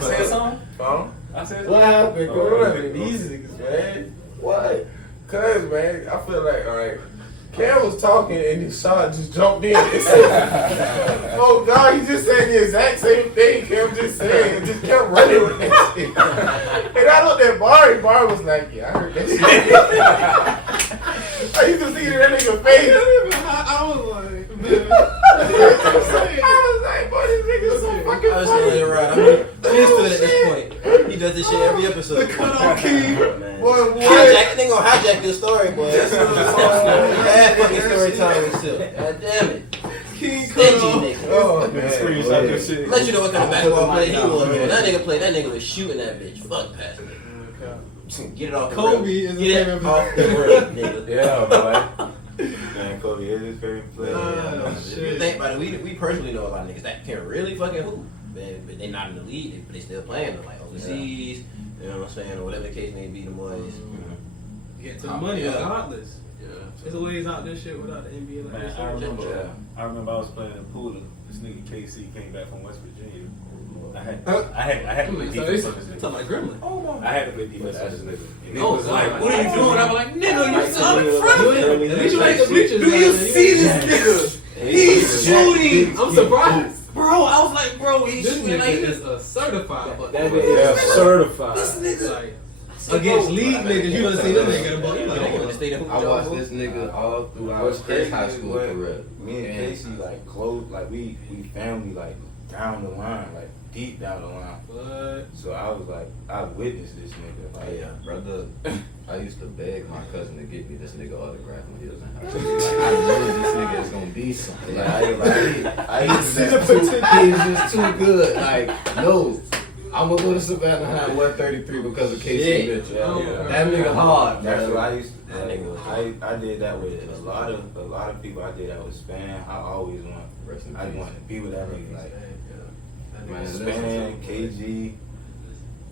said something? Huh? I said What something? happened? Go ahead. These niggas, man. What? Cause, man, I feel like, alright. Cam was talking and his shot just jumped in. It said, oh God, he just said the exact same thing Cam just said and just kept running with that shit. And I looked at Barry. Barry was like, yeah, I heard that shit. I used to see that nigga face. I was like, I was like, boy, this nigga's so fucking I was funny. saying right. I'm used to it at this point. He does this shit every episode. The cutoff key. Man. Boy, what? Hijack, they gonna hijack your story, boy. Bad fucking story time and shit. God damn it. King Stingy cutoff. nigga. Oh, man. Screenshot this shit. Let you know what kind of basketball player he was. Man. That nigga played. That nigga was shooting that bitch. Fuck passing it. Get it off the Kobe rim. is Get his it favorite off the rim, nigga. Yeah, boy. Man, Kobe is his favorite player. If you think about it, we personally know a lot of niggas that can really fucking hoop, but they not in the league, but they still playing. They're like overseas, you know what I'm saying, or whatever the case may be. The boys, get to the money Yeah. regardless. There's ways out this shit without the NBA. Like Man, this. I remember I was playing in Poodle This nigga KC came back from West Virginia. I had to play So defense it's on this nigga. talking about Gremlin. I had to play defense on this nigga. And it Oh, was like, like, What are you doing? I'm like, nigga, you saw in front of me. At least you ain't the bleachers. Do you see this nigga? He's shooting. I'm surprised. Bro, I was like, bro, he's This shooting nigga like is this. a certified butt. that nigga is certified. This nigga. Like, against league niggas, you done see this nigga in the ball. You You like, don't nigga, want to stay there. I watched this nigga all throughout What's his crazy high is school when career. me and Casey like close, like we family like down the line, like deep down the line. what? So I was like, I witnessed this nigga. Like, Yeah, brother. I used to beg my cousin to get me this nigga autograph when he was in high school. Like, I knew this nigga is gonna be something. Like, I used to he's just too good. Like, no, I'm gonna go to Savannah High 133 because of Casey Mitchell. Yeah. That nigga hard, That's man. what I used to. That nigga I did that with a lot of people. I did that with Span. I always want. Rest in I peace. wanted to be with that nigga. Like Man, Span, KG,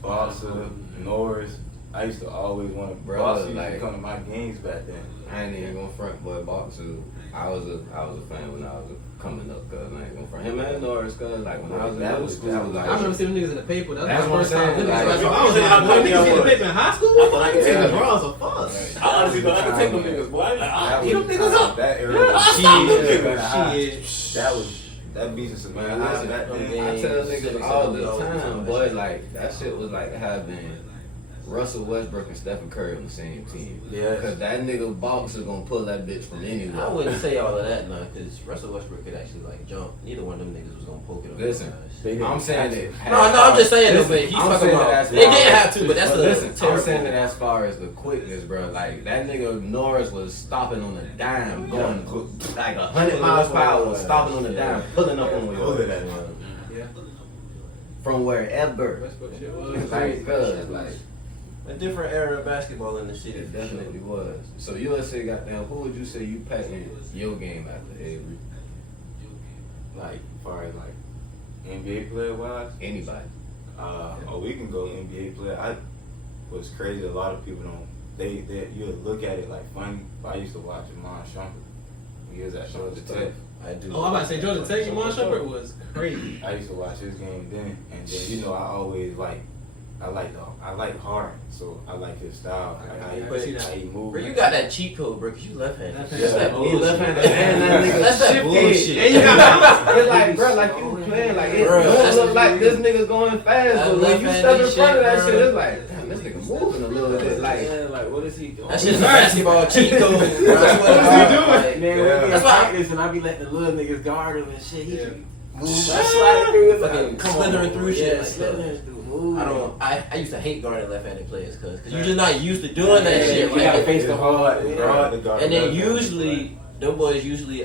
Bossa, Norris. I used to always want to. Bro, Bossa used like- to come to my games back then. I ain't even gonna front boy boxer. I was a fan when I was coming up, cause I ain't gonna front him and Norris, cause like when I was in That middle was school, cool. I was like, I remember seeing them niggas in the paper. That's That's what I'm the first time. saying, Niggas like- like, I was like, I boy, niggas see the was. paper in high school? I thought I could Niggas see take the them. bronze of fuck. I honestly thought I could take them niggas, boy. I'll eat them was niggas up. That era. Yeah, I'll stop them niggas. Shit. That was that beat us. Man, I listen, back then. I tell niggas all the time, time, boy, like that shit was like having Russell Westbrook and Stephen Curry on the same team. Yes. Cause that nigga boxer gonna pull that bitch from anywhere. I wouldn't say all of that now, because Russell Westbrook could actually like jump. Neither one of them niggas was gonna poke it on Listen, their eyes. I'm saying that. No, I'm just saying though, Listen, but he's I'm talking saying that about as they far didn't as- have to, but that's But the listen, I'm terrible. saying that as far as the quickness, bro. Like that nigga Norris was stopping on a dime, going like 100 miles per hour, stopping on a dime, pulling up on Pull it you at him. Yeah. from wherever. Westbrook shit was. Like, cause like. A different era of basketball in the city. It definitely was. So you let's say, goddamn, who would you say you patented your game after Avery? Like, as far as like NBA player wise, Anybody? we can go NBA player. What's crazy, a lot of people don't. They you look at it like funny. But I used to watch Iman Shumpert. He was at Georgia Tech. I do. Oh, I'm about to say Georgia Tech and Mon Shumpert was crazy. I used to watch his game then, and then you know I always I like hard, so I like his style. Like how he, I see that. how he moves. Bro, you got that cheat code, bro, because you left-handed. Left-handed. That's that Yeah, bullshit. left-handed, and that nigga That's that shifty. bullshit. And you got It's like, bro, like you playing, like it Bro, don't that's look the- like this nigga's going fast, That but when you left-handed step in front of that shit, shit, bro. it's like, damn, this nigga moving a little bit, like. Yeah, like what is he doing? That's just basketball cheat code, bro. That's what he doing? Like, Man, Yeah. we be in That's why- practice and I be letting the little niggas guard him and shit. He Yeah. just move, slide through it, Fucking like, come slithering on, through shit Yeah, like slithering that. through. Move. I used to hate guarding left-handed players because you're just not used to doing that shit. You gotta Like, face the hard. It's hard to guard and then left-handed usually, them boys usually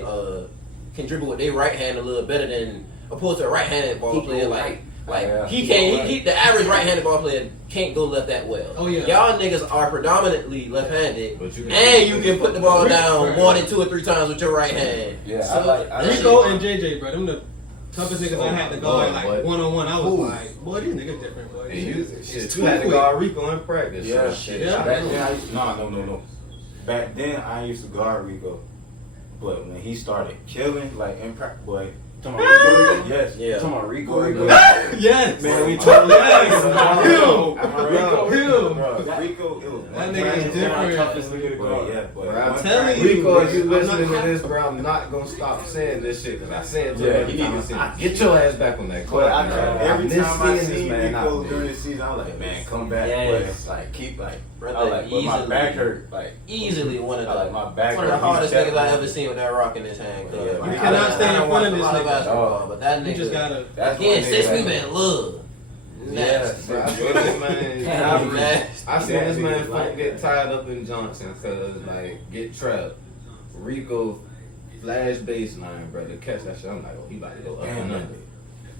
can dribble with their right hand a little better than opposed to a right-handed ball player. Like Yeah. he can't. The average right-handed ball player can't go left that well. Oh, yeah. Y'all niggas are predominantly left-handed, But you and you can put the ball down more than 2 or 3 times with your right hand. Yeah, So, I Rico and JJ, bro. Them the toughest niggas I had to guard like boy. one-on-one. I was Ooh. like, boy, these niggas different, boy. And you, It's shit, too you had to quick. guard Rico in practice. Yeah, so shit. Yeah. Back then, I used no. Back then, I used to guard Rico, but when he started killing, like in practice, boy. Talking about Rico? Yes. Yeah. Talking about Rico? Rico. Yes. Man, we talking Rico Hill. Bro, Rico, it was That one nigga is practice, different. toughest nigga to Boy, guard. yeah, boy. Bro, I'm One telling practice- you, Rico, if you I'm listening not- to this, bro, I'm not gonna stop saying this shit because I say it to Yeah, him every you time need I to- see him. Get your ass back on that court. But I, man. every miss time I seeing this see man Rico out, during the season, I'm like, man, come back, Yes. boy. Like, keep like, Brother, I like, but my easily- back hurt. Like, Easily one of I like my back. one of the hurt. hardest He's niggas I definitely- ever seen with that rock in his hand. Cause Yeah, like, you cannot I stand in don't front watch of a this lot nigga. basketball, but that You nigga just gotta. That's again, one since nigga we that- been love. Nasty. Bro, I seen this man. Nasty. I seen this man Nasty. Funk get tied up in Johnson because like get trapped. Rico flash baseline, bro. To catch that shit, I'm like, oh, he about to go up and under.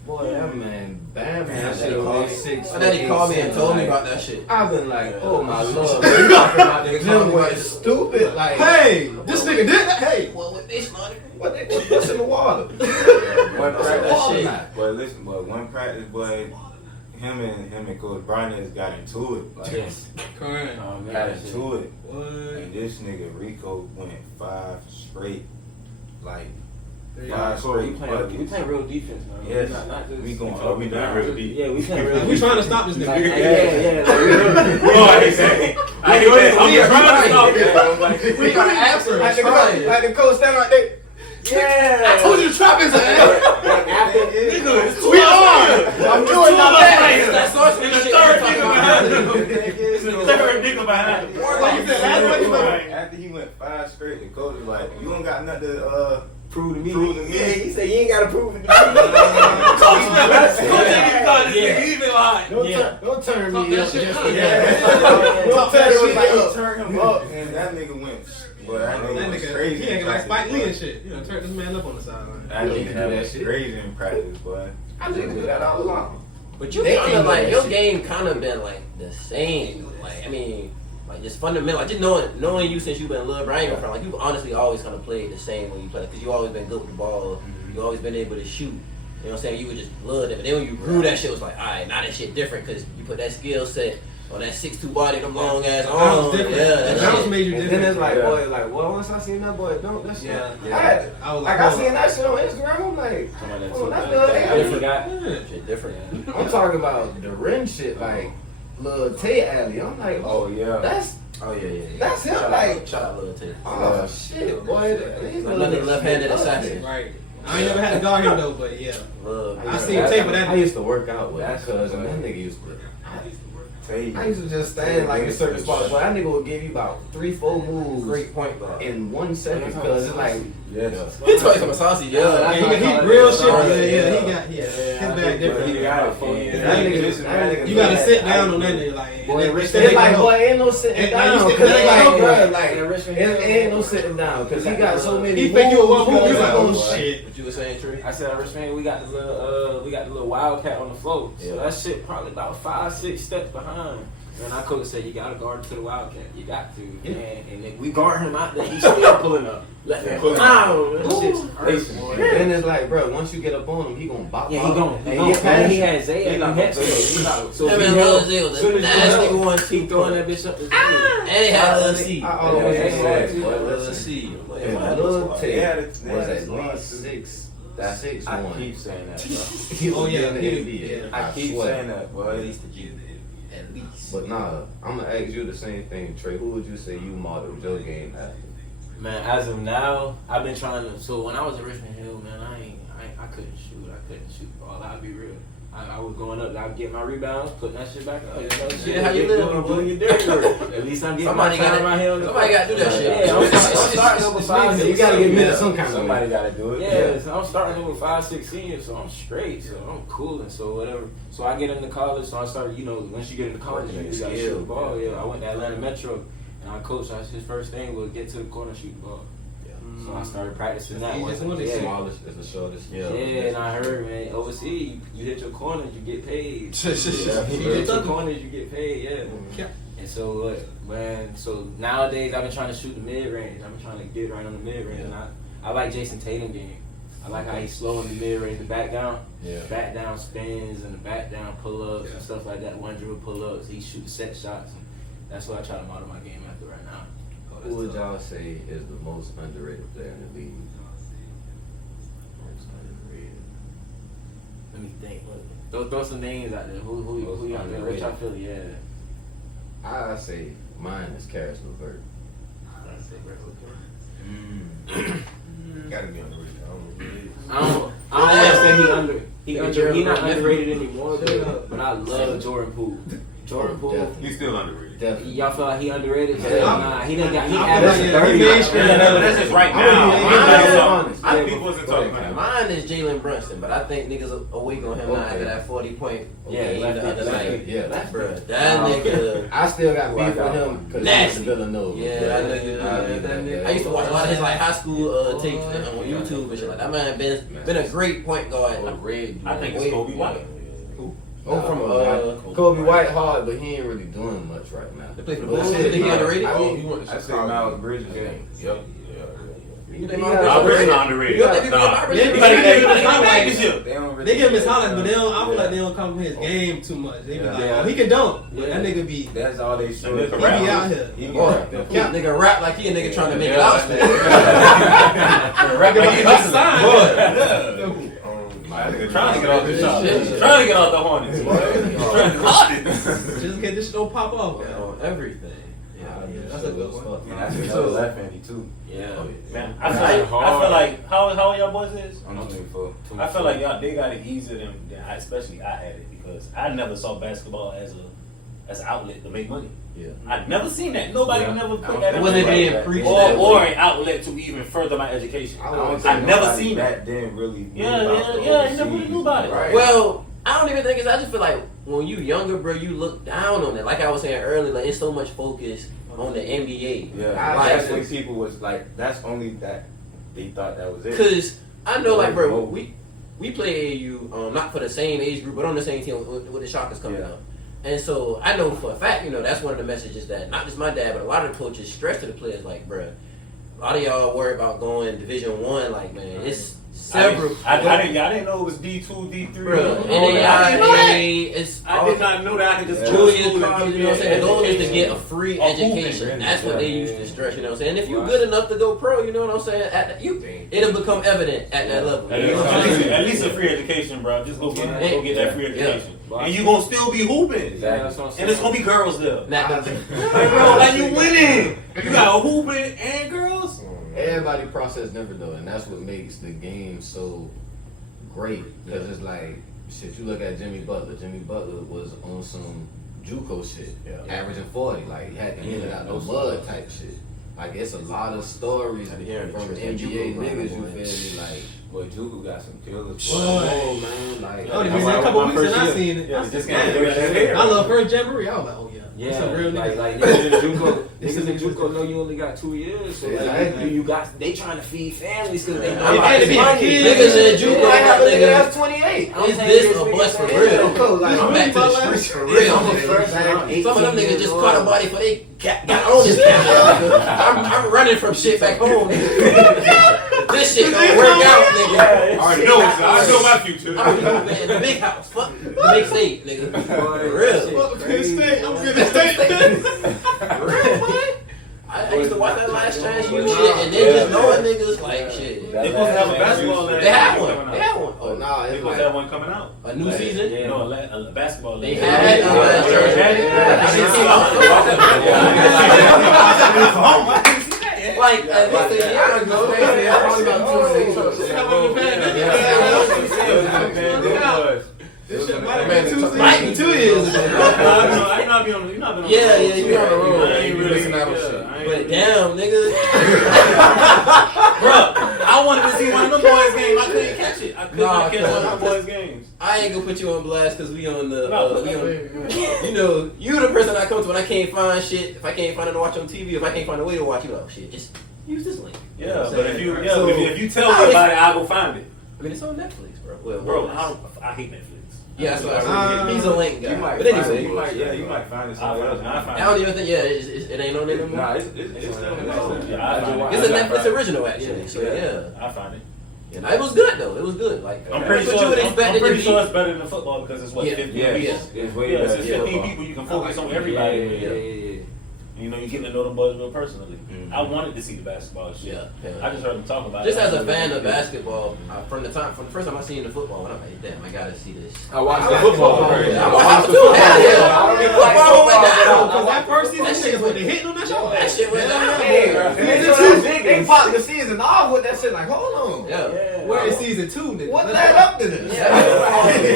Boy, that man, bam, that shit was 6. But then he called me and told me about that shit. I've been like, oh my lord, bro, you talking about the gym boy is stupid. Like, Hey, this nigga did that. Hey, Well, with this money, what they put this in the water? One That practice, shit. boy. Listen, boy. One practice, boy. Him and Coach Barnes got into it. Like, Yes. Current. Oh, man, got that shit. into it. What? And this nigga Rico went 5 straight, like Five straight We buckets. playing real defense, man. Yes. Not just, We going. We not real deep. Yeah, we playing real We defense. trying to stop this Like, nigga. yeah. Boy, exactly. I hate that. I'm trying to stop it. We gotta answer. Like the coach stand right there. Yeah. I told you to trap his ass. We are. I'm doing nothing. That's us. And the third nigga behind him. The third nigga behind him. Like you said, last one you went. After he went 5 straight, the coach was like, "You don't got nothing to Prove to me. prove to me." Yeah, he said you ain't gotta prove it to me. Coach ain't got this nigga. He been lying. Don't turn Talk me that up. shit Just up. for Yeah. that. Don't turn It was me like he up. turned him up, and that nigga went. But that That nigga was nigga, crazy. he acting like in Spike Lee and practice, shit. You know, turn this man up on the sideline. boy. That nigga was crazy in practice, boy. I just do that all along. But you They kind ain't of like doing your shit. game kind of been like the same. Like I mean, like just fundamental. Like just knowing you since you've been a little Brian from like you've honestly always kind of played the same when you play because you always been good with the ball. You always been able to shoot. You know what I'm saying? You would just love it. But then when you grew, that shit was like, all right, now that shit different because you put that skill set on that 6'2" body, them long ass arms. was different. Yeah, that That shit. made you And different. then it's like, Yeah. boy, like, well, once I seen that boy dunk, that shit. Yeah. I was Like I seen that shit on Instagram. I'm like, oh, that's I good. forgot. Shit different. I'm talking about the rim shit, like Lil Tay Alley. I'm like, Oh yeah. that's Oh yeah. That's him. Shout Like, out, shout out Lil Tay. oh shit, boy. These Another little left-handed niggas assassin. Right. I ain't never had to guard him though, but yeah. Love. I seen tape of that. I used to work out with That's him, cuz, and right. that nigga used to. I used to just stand like in certain spots, but that nigga would give you about 3-4 moves Great point guard. in 1 second because it's like, Yes. He talking some saucy, Yeah, yeah. He real shit. Yeah, Yeah, he got his bag different. He got it. that nigga You gotta sit down on that nigga like. Boy, Rich it's like, boy, ain't no sitting Ain't- down. like, you Cause sit- it's like, like, bro, like, Yeah, Richmond it Hill. ain't no sitting down because he got so many He think you a moves, move. You cuz, like, oh like, shit. What you were saying, Trey? I said, Richmond, we got the little wildcat on the floor. So Yeah. that shit probably about 5-6 steps behind. And our coach said, you gotta guard to the wildcat. You got to. And if we guard him out there, he's still pulling up. Let him Pulling down. That shit's crazy. Then it's like, bro, once you get up on him, he gonna bop. Yeah, he gon'. And he get And past he you. had Zay He at not the gonna net. play. So That if man he Lil held, Zay was soon a as he nasty held, one, he throwing that bitch up the zone. And he had Lil C. I always Yeah, say, boy, boy, Lil C. And Lil They Tay had was it- they had at it least slide. 6'1". I keep saying that, bro. He was Oh, yeah, in the he- NBA. yeah. I keep swear. saying that, boy. At least the G. At least. But nah, I'm gonna ask you the same thing, Trey. Who would you say you modeled your game after? Man, as of now, I've been trying to. So when I was at Richmond Hill, man, I couldn't shoot. I couldn't shoot the ball. I'll be real. I was going up. I'd get my rebounds, putting that shit back up. You know, shit. how you live, doing your dirty work. At least I'm getting Somebody my time gotta- right here. On the somebody gotta do that shit. Yeah, I'm starting over 5, 6. You gotta get minutes some kind of Somebody way. gotta do it. Yeah, so I'm starting over 5, 6 seniors, so I'm straight, so I'm cool and so whatever. So I get into college, so I started, once you get into college, Working you your gotta skill. shoot the ball. Yeah, I went to Atlanta Metro, and our coach, his first thing was get to the corner, shoot the ball. So I started practicing that. He just one. wanted Yeah. to- Smallest is the shortest. Yeah, and I heard, man, overseas, you hit your corners, you get paid. Shit. You hit your corners, you get paid, yeah. And so, man, so nowadays I've been trying to shoot the mid range. I've been trying to get right on the mid range, and I like Jason Tatum game. I like how he's slow in the mid range, the back down, spins, and the back down pull ups and stuff like that. 1 dribble pull ups. He shoots set shots, and that's what I try to model my game after right now. Who would y'all say is the most underrated player in the league? Let me think. Throw some names out there. Who you out there? What y'all feel? Yeah. I say mine is Karis LeVert. Gotta be on the radio. I don't want to say he not underrated anymore, but I love Jordan Poole. Jordan Poole. Definitely. He's still underrated. Definitely. Y'all feel like he underrated? Yeah. Nah, he done got he I'm averaged like, 30. he made sure- That's just right I'm gonna now. be honest. I think people wasn't talking about that. Mine is Jalen Brunson, but I think niggas awake on him now after that 40-point. Yeah, game left the other hand. night. Yeah, that's Bruh, that nigga. I still got Who I beef with got him one? because he's Nasty. Villanova. Yeah, I know you. I used to watch a lot of his like high school tapes on YouTube and shit like that. Man been a great point guard. I think it's Kobe White. Oh, from Kobe White hard, but he ain't really doing much right now. They play for the But Bulls. shit, Think he underrated? Oh, he went to I say Chicago. Miles Bridges. Yep. You think Robertson underrated. You don't think people Nah. get Robertson? They- He better they- get they- back this year. They don't really They give him his get highlights, but they don't. I feel Yeah. like they don't compliment his game too much. They be Yeah. like, Yeah. oh, he can dunk, but Yeah. that nigga be. That's all they show. That nigga He rap. be out here. He Boy, be Yeah. nigga rap like he a nigga trying to make it Yeah. out. Rap like he just signed. Boy. My nigga trying to get off the shot. Shit. Trying to get off the Hornets, boy. Trying to Hot. get Just in case this shit don't pop off. On everything. That's a good one. That's another left handy too. Yeah. Man, I feel like how old y'all boys is? I'm 24. I feel like y'all they got it easier than especially I had it because I never saw basketball as an outlet to make money. Yeah. I've never seen that. Nobody Yeah. never I put don't that think in Wasn't my being life. preached or that way. an outlet to even further my education. I don't think I've never nobody seen that then really knew Yeah, about the yeah, I never overseas. knew about it. Right. Well, I don't even think it's. I just feel like when you younger, bro, you look down on it. Like I was saying earlier, like it's so much focus on the NBA. Yeah, Like, that's when people was like, that's only that they thought that was it. Cause I know, like, bro, Oh. we play AAU, not for the same age group, but on the same team with the Shockers coming Yeah. out. And so I know for a fact, that's one of the messages that not just my dad, but a lot of the coaches stress to the players, like, bro, a lot of y'all worry about going Division I, like, man, it's several. I didn't know it was D2, D3. Bro, I it's did not know that I could just junior college, you know what I'm saying? The goal is to get a free A hooping, education. really. That's what they used to stress, you know what I'm saying? And if you're good enough to go pro, you know what I'm saying? It'll become evident at that level. At least a free education, bro. Just go get that free education. And you gonna still be hooping. Exactly. And it's gonna be girls there. Now, Bro, like you winning. You got hooping and girls. Everybody process different though, and that's what makes the game so great. Because it's like, shit, you look at Jimmy Butler. Jimmy Butler was on some JUCO shit, averaging 40, like he had to get it out the mud type shit. Like it's a lot of stories from NBA niggas. You feel me? Like, Boy, Juku got some killers. oh man, like Oh, it's been a couple weeks and I seen it. Yeah, just I love her Jamboree. I was like, oh yeah, Yeah, it's a real nigga. like niggas in JUCO, niggas in JUCO know you only got 2 years, so like Exactly. you got they trying to feed families because they know Yeah, about they this be money. kids. Niggas in JUCO, I have a nigga nigga, that's 28. is this a bus for real? Like, I'm back to the streets for real. Some of them niggas just caught a body for they got on this camera. I'm running from shit back home. This shit gonna work out, nigga. I know my future. I'm in the big house. Fuck the big state, nigga. For real. Fuck the state. I'm good at state. For real, boy. I used to watch that Last Chance U shit and then just knowing niggas like shit. They supposed to have a basketball. They have one. They have one. oh nah, They it's supposed to have like one coming out. A new season? You know, a basketball. They league. had it. Like at least a year ago, probably about 2 seasons. This shit might have been Might be 2 years ago. I ain't not be on. You not been on. Yeah, you on the road. I ain't really. But damn, nigga. Bro, I wanted to see one of them boys' games. I couldn't catch it. I could not catch one of them boys' games. I ain't gonna put you on blast because we on the, No, you the person I come to when I can't find shit. If I can't find it to watch on TV, if I can't find a way to watch, you like, oh shit, just use this link. You know Yeah, what I'm but saying? if you tell me about it, I'll go find it. I mean, it's on Netflix, bro. Well, Bro, well, I hate Netflix. yeah, that's what I said. He's a link guy. You might But find anyway, it. You might find it I'll somewhere find it. I'll else. find I don't even think, it ain't on there no more. Nah, it's still on Netflix. Yeah, I find it. It's a Netflix original, actually. So, yeah. I find it. And it was good, though. It was good. Like, I'm pretty what you sure. would I'm expect it to pretty be. sure it's better than football because it's what Yeah. 15 Yeah, people. it's way Yeah, better. it's 15 people. You can focus on everybody. Yeah. You know, you get to know them boys real personally. Mhm. I wanted to see the basketball shit. Yeah. I just heard them talk about Just it. as a fan of basketball, from the first time I seen the football, I'm like, damn, I gotta see this. I watched the football. I watched the football. Hell yeah. Football went down. Cause that first season, That shit niggas went to hitting on that shit. That shit went down. they popped the season off with that shit. Like, hold on, Yeah. Where is season 2, nigga? what led up to this?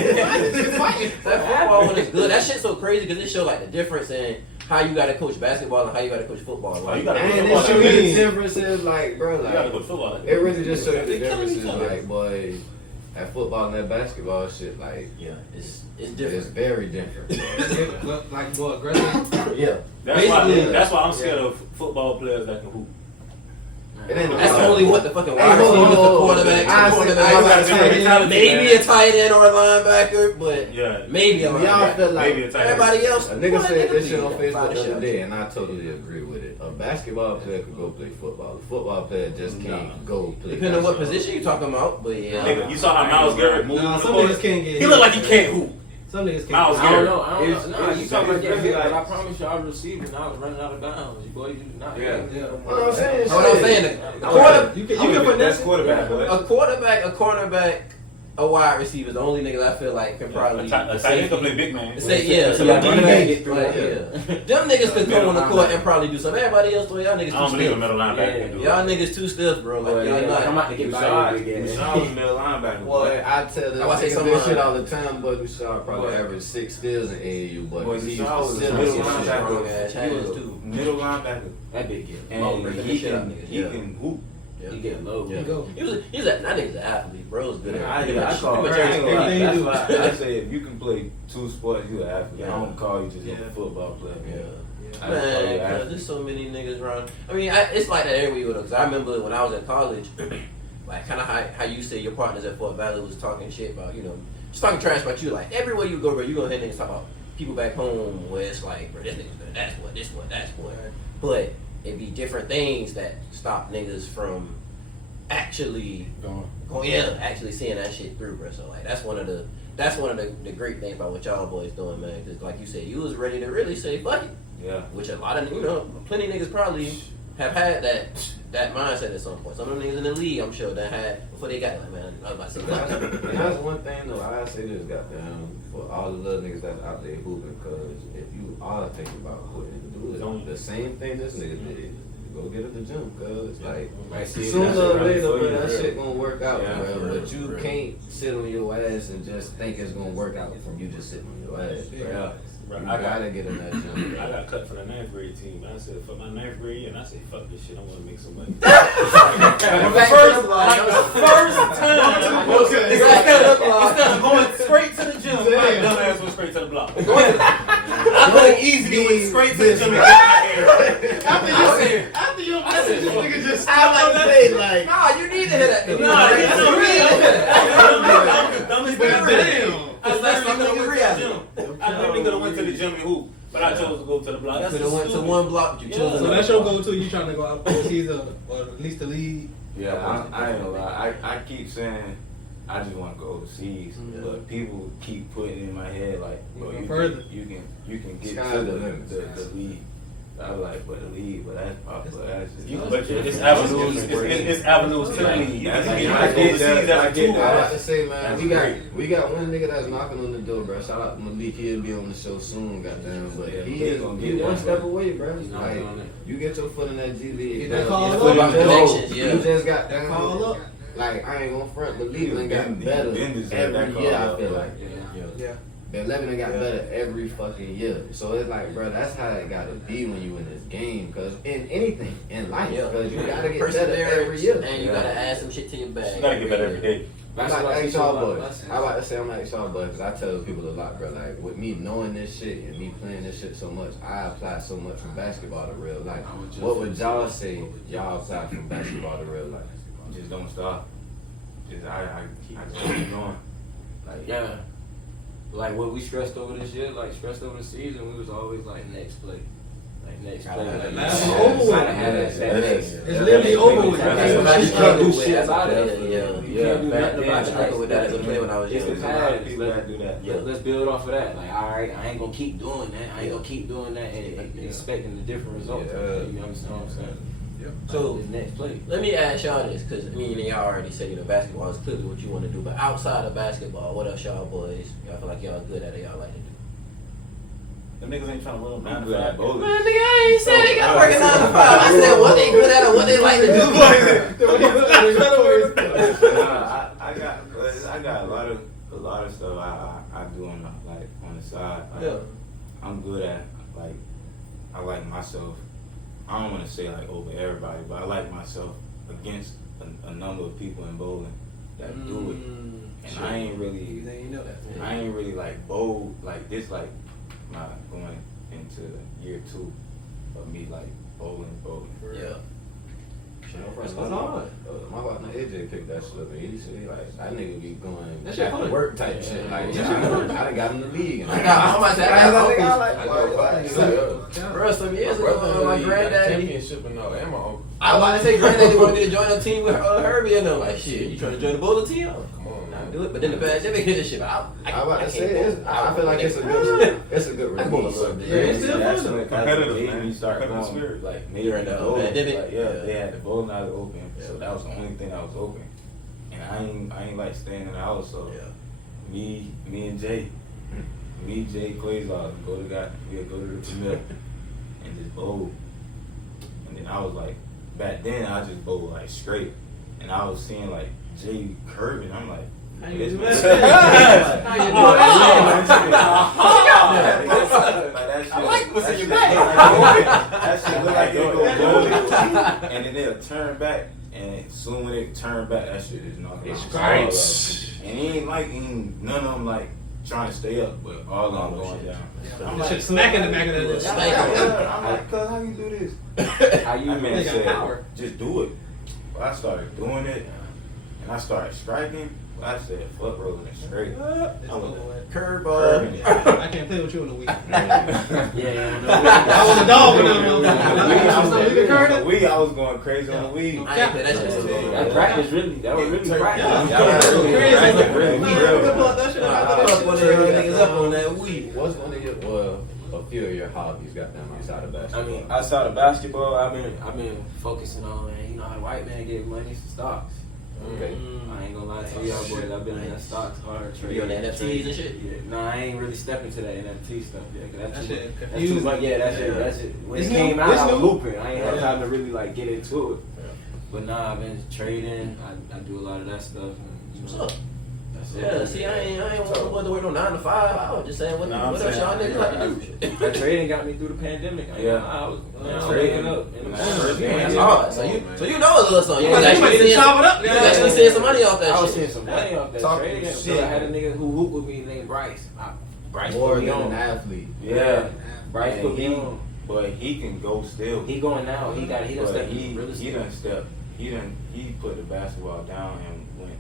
That football one is good. That shit's so crazy because it shows like the difference in how you gotta coach basketball and how you gotta coach football. Oh, Like, you gotta And coach it football. show You you the differences, like, bro, gotta like, coach football. it really just show you the They killing each differences, other. like, boy, that football and that basketball shit, like, yeah, it's it's different. very different. Like more aggressive. Yeah. That's why Basically, I'm scared of football players that can hoop. It ain't That's about- only what the fucking Hey, wide hold on, receivers, the hold on. quarterback, I maybe a tight end or a linebacker, but Yeah. maybe a Y'all linebacker. feel like Maybe a tight end. Everybody else, a nigga well, said this nigga shit on be Facebook about the to other day, shout. and I totally agree with it. A basketball player could go play football. A football player just can't go play. Depending on what basketball. position you talking about, but yeah. Nigga, you saw how Miles Garrett moved Nah, on the some court? niggas can't get He looked like he can't hoop. Some niggas can't. Miles I don't Garrett. know. I don't It's- know. Nah, it's you talking about really getting hit, like- but I promise you, I was receiving. I was running out of bounds. You boy, you not. Yeah. What I'm saying, What I'm shit. saying, You You can can finesse that's it. quarterback, but a quarterback, a cornerback, a wide receiver, the only niggas I feel like can probably. A tight end can play big man. Say yeah, So yeah, like, running you back gotta get through like, it. Yeah, them niggas could go on the court and probably do something. Everybody else, boy, y'all niggas I don't too believe a stiff. middle linebacker can do Y'all it. niggas too stiff, bro. Like Well, y'all yeah, not. I'm out to get by Rashad you. Rashad was middle linebacker. Boy, but- I tell the I wanna say niggas something this shit like- all the time, but Rashad probably Boy. averaged 6 steals in AAU, but Boy, he used Rashad was to sit a on middle some shit. strong linebacker. ass He hands, was too. a middle linebacker, That big kid. and breaking he the shit out can niggas, he yeah. can hoop. Yeah. He get low. Yeah. Go. He's that nigga's an athlete, bro. Is good at I it. call Pretty much I ain't gonna lie, everything that's you do. why I say if you can play two sports, you an athlete. Yeah. I don't call you just Yeah. a football player. Yeah. I just call you Man, an cause athlete. there's so many niggas around. I mean, it's like that everywhere with us. I remember when I was in college, like kind of how you say your partners at Fort Valley was talking shit about, just talking trash about you. Like everywhere you go, bro, you gonna hear niggas talk about people back home where it's like, bro, this nigga's doing that's what. But it be different things that stop niggas from actually actually seeing that shit through, bro. So like that's one of the great things about what y'all boys doing, man. Cause like you said, you was ready to really say fuck it. Yeah. Which a lot of plenty of niggas probably have had that mindset at some point. Some of them niggas in the league, I'm sure, that had before they got like, man, I was about to say fuck it. And that's one thing though, I say this, goddamn, for all the little niggas that's out there hooping, cause if you are thinking about quitting, do it. The same thing this nigga did. Go get at the gym, cause like Right, see, sooner that's or right later, for bro, you, that real. shit gonna work out, Yeah, bro. real, But you real. can't sit on your ass and just think it's gonna work out from you just sitting on your ass, bro. Yeah. You I gotta get in that gym. I got cut for the 9th grade team. I said, fuck my 9th grade year, and I said, fuck this shit. I want to make some money. Back to the First time. Okay. Instead of going straight to the gym, my dumb ass went straight to the block. I thought it easy to went straight to the gym and get my hair. After your message, this nigga just I about to say, like, Nah, you need to hear that. Nah, that's That's what real. I'm the dumbest thing I did. Damn. I That's literally something could have you went to the gym. I literally could have went to the gym and hoop, but I chose to go to the block. That's Could have went to stupid. one block, but you chose Yeah. So another that's your block. go-to. You trying to go out postseason or at least the league? Yeah, I ain't gonna lie. I keep saying I just want to go overseas, but people keep putting in my head like, bro, Go you further. can get Sky's to the limit. the league. I was like, but the league, but that's popular. That's just, But it's avenues. It's avenues to the league. You can I get get overseas that, as I a get tool. I that. about to say, man, That's we got one nigga that's knocking on the door, bro. Shout out to Malik, he'll be on the show soon, goddamn. But Yeah, he Malik is gonna he get one that, step bro. away, bro. He's Like, knocking on it. you get your foot in that G League. Get that bro. call You up. just- Connections, yeah. You just got That down. call up. Like, I ain't gonna front, but He Leland been- got he better been deserved that every call year, I up, feel bro. like. Yeah. The 11 got better every fucking year. So it's like, bro, that's how it gotta be when you in this game. Cause in anything, in life, because you gotta get better every year. And you gotta add some shit to your bag. You gotta get better every day. I'm like y'all boys. I'm about to say I'm like y'all boys because I tell people a lot, bro. Like with me knowing this shit and me playing this shit so much, I apply so much from basketball to real life. What would y'all say y'all apply from basketball to real life? Just don't stop. Just I just keep going. Like, yeah. Like, what we stressed over this year, like, stressed over the season, we was always like, next play. Like, next play. Like, That's you over with. gotta have that next. It's literally over with. That's what I You just can't struggled do with shit as a about player. it. Yeah, You can't do back nothing then, about I it. struggled with that as a player when I was It's young. the There's a lot of past. people that do that. Yeah. Let's build off of that. Like, all right, I ain't gonna keep doing that. I ain't gonna keep doing that and Yeah. expecting the different results. Yeah. You understand what I'm saying? So This next play. let me ask y'all this, because I mean y'all already said basketball is clearly what you want to do, but outside of basketball, what else y'all boys y'all feel like y'all good at it, y'all like to do? Them niggas ain't trying to run I'm good at bowling. Man, nigga, I ain't saying they got working 9 to 5. I said what they good at or what they like to do. I got a lot of stuff I do on the side. Like, Yeah. I'm good at I like myself. I don't want to say like over everybody, but I like myself against a number of people in bowling that do it. And I ain't really like bowl like this, like my going into year 2 of me like bowling. Yeah. What's going on? My partner AJ picked that shit up, and he said, like, that nigga be going That shit back to fun. work type shit. Like, I done got in the league. And How much that? I Bro, some years ago, my granddaddy. Championship and all. And my uncle. I was about to say, granddaddy wanted me to join a team with Herbie, and I'm like, shit, you trying to join the bowling team? Come on, I'll man. do it. But then the pandemic hit this shit. I about to say, I feel like it's a good I bowl a release. little bit. Yeah, it's still That's fun. when Competitive, made man. me start Competitive going spirit. like You're in the bowling. pandemic? Like, Yeah. they had the bowling alley open, so that was the only thing that was open. And I ain't like staying in the house, so me and Jay, Quasar, we'll go to the Camille and just bowl. And then I was like, back then I just bowled like straight, and I was seeing like Jay curving. I'm like, How you this do man- that? How you I like what's in your That shit look like it'll go bowling, and then it'll turn back, and soon when it turn back, that shit is knocking It's out great. all of them. And ain't none of them like trying to stay up, but all of them going down. That shit smacking the back of the I'm like, cuz how you do this? How you That man They got said, power. just do it. Well, I started doing it, and I started striking. Well, I said, fuck rolling it straight. It's I was over with. curving it. I can't play with you in the week. Yeah, I was a dog when I was I was going crazy on the weed. I ain't play that shit. that practice really, that was really practice. Yeah. Fuck one of y'all niggas up on that weed. What's one of your, a few of your hobbies, goddamn, outside of basketball? I mean, outside of basketball, I've been focusing on, you know how white man get money for stocks. Okay. I ain't gonna lie to y'all boys, I've been in that stocks hard trade. You on the NFTs and shit? Yeah, no, I ain't really stepping to that NFT stuff yet. Cause That that's shit too, that's too confusing. much. Yeah, that's it. When It's it came new. out, It's I was new. hooping. I ain't had Yeah. time to really like get into it. But nah, I've been trading. I do a lot of that stuff. And, you What's know, up? that's it. Yeah, see, I ain't want to work no 9 to 5. I was just saying, what else y'all niggas like to do? That trading got me through the pandemic. I was Trading. waking up. And That's hard. So you know a little something. You You was might actually just seeing, chop it up. you was actually seeing some money off I that was shit. seeing some money off that Talking trading. shit. So I had a nigga who hooped with me named Bryce. Bryce More put me than an on. athlete. Yeah, Bryce And put me on. But he can go still. He going now. He done But stepped he really he put the basketball down and went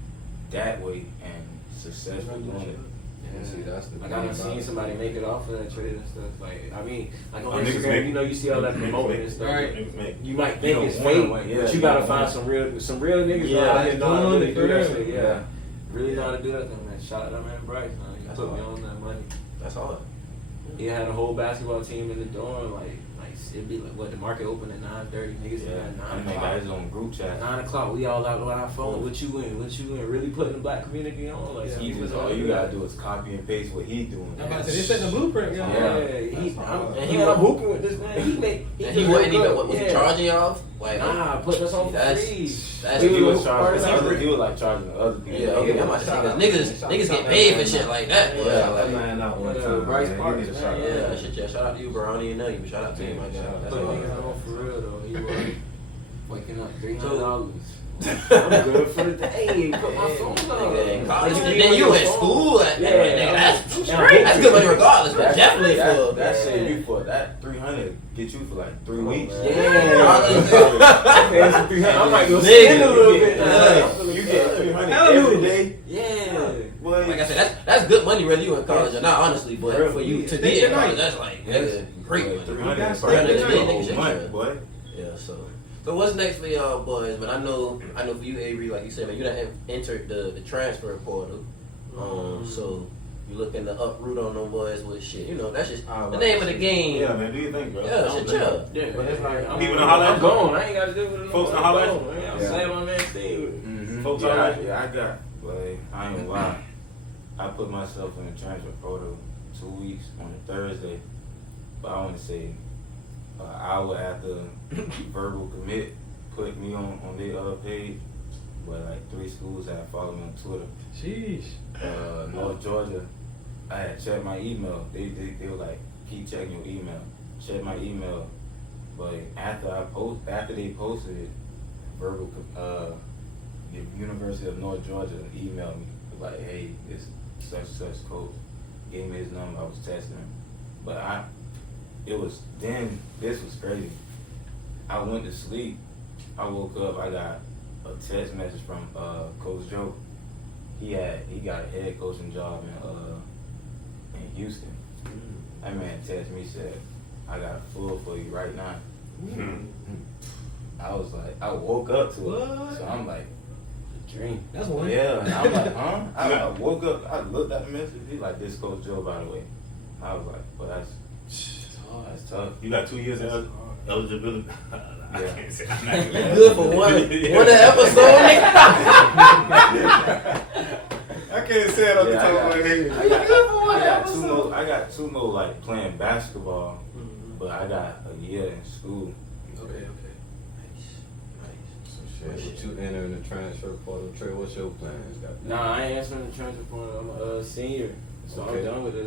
that way and successful doing it. Yeah, see, that's the Like thing I done about seen it. somebody make it off of that trade and stuff. Like I mean, like on Niggas Instagram, make- you know, you see all that promoting and stuff. Right. You might You think don't it's wanna fake, win, yeah, but you you gotta don't find wanna- some real niggas Yeah, out here know how to really do that for shit. real. Yeah, really know how to do that thing, man. Shout out that man Bryce, man. He That's put me hard. on that money. That's hard. He had a whole basketball team in the dorm, like it'd be like what the market open at 9:30, niggas Yeah, at that 9 man got o'clock. his own group chat. 9 o'clock, we all out on our phone. What you in? Really putting the black community on? Like, Yeah. He just, all you gotta do is copy and paste what he doing. I'm about to say, they set the blueprint, yo. Yeah, I'm hooping with this man. And he wasn't even, what was he charging y'all? Like, Nah, put us on that's, free. that's He good. was charging he was like charging the other people. Yeah, okay, I'm about to say, cause niggas get paid for shit like that. Yeah, boy. that Like, man out one Yeah, time. Bryce man. Park, He needs a man, shout out. yeah, shit, yeah. Shout out to you, bro. I don't even know you, but shout out to you, my guy. That's Put all. niggas on for real though. He was waking up $300. I'm good for the day. Put my phone Nigga, in on. college, and then you in school. Like, Yeah. nigga, that's straight. That's good money regardless, but definitely for. that shit you for that 300 get you for like 3 weeks. Yeah. Okay, some 300. I might go Nigga, spend a little bit. yeah. You get 300 Hallelujah. every day. Yeah. Boy, Like I said, that's good money whether you in college or not, honestly. But Real. for you to Stay be in the night. college, that's like nigga, great money. 300 gotta is stay probably the the night. whole month, boy. Yeah, so what's next for y'all boys? Man, I know for you, Avery, like you said, man, you done entered the transfer portal. So you looking to uproot on them boys with shit. You know, that's just the name of the game. Yeah, man. Do you think, bro? Yeah, shit, chill. Yeah, but it's like People to holler at I'm you? gone. I ain't got to do with it. Folks to holler at you? I'm Yeah. saying my man Steve. Folks Yeah, all right? I got, like, I ain't gonna lie. I put myself in the transfer portal 2 weeks on a Thursday, but I want to say an hour after verbal commit put me on their page, but like 3 schools had followed me on Twitter. Sheesh. North Georgia, I had checked my email. They were like, keep checking your email. Check my email, but after they posted it, verbal the University of North Georgia emailed me like, hey, this such coach gave me his number. I was texting him, but this was crazy. I went to sleep I woke up, I got a text message from Coach Joe. He got a head coaching job in Houston. That man texted me, said, I got a full for you right now. I was like, I woke up to it. So I'm like, Dream. That's one. yeah. And I'm like, huh? I woke up, I looked at the message. He like, this Coach Joe, by the way. I was like, well, that's tough. You got 2 years of eligibility. I Yeah. can't say. Good for one episode. I can't say it off the Yeah, top of my head. I got two more like playing basketball, but I got a year in school. Okay. Shit, what you entering the transfer portal, Trey? What's your plans? Nah, I ain't answering the transfer portal. I'm a senior, so Okay. I'm done with it.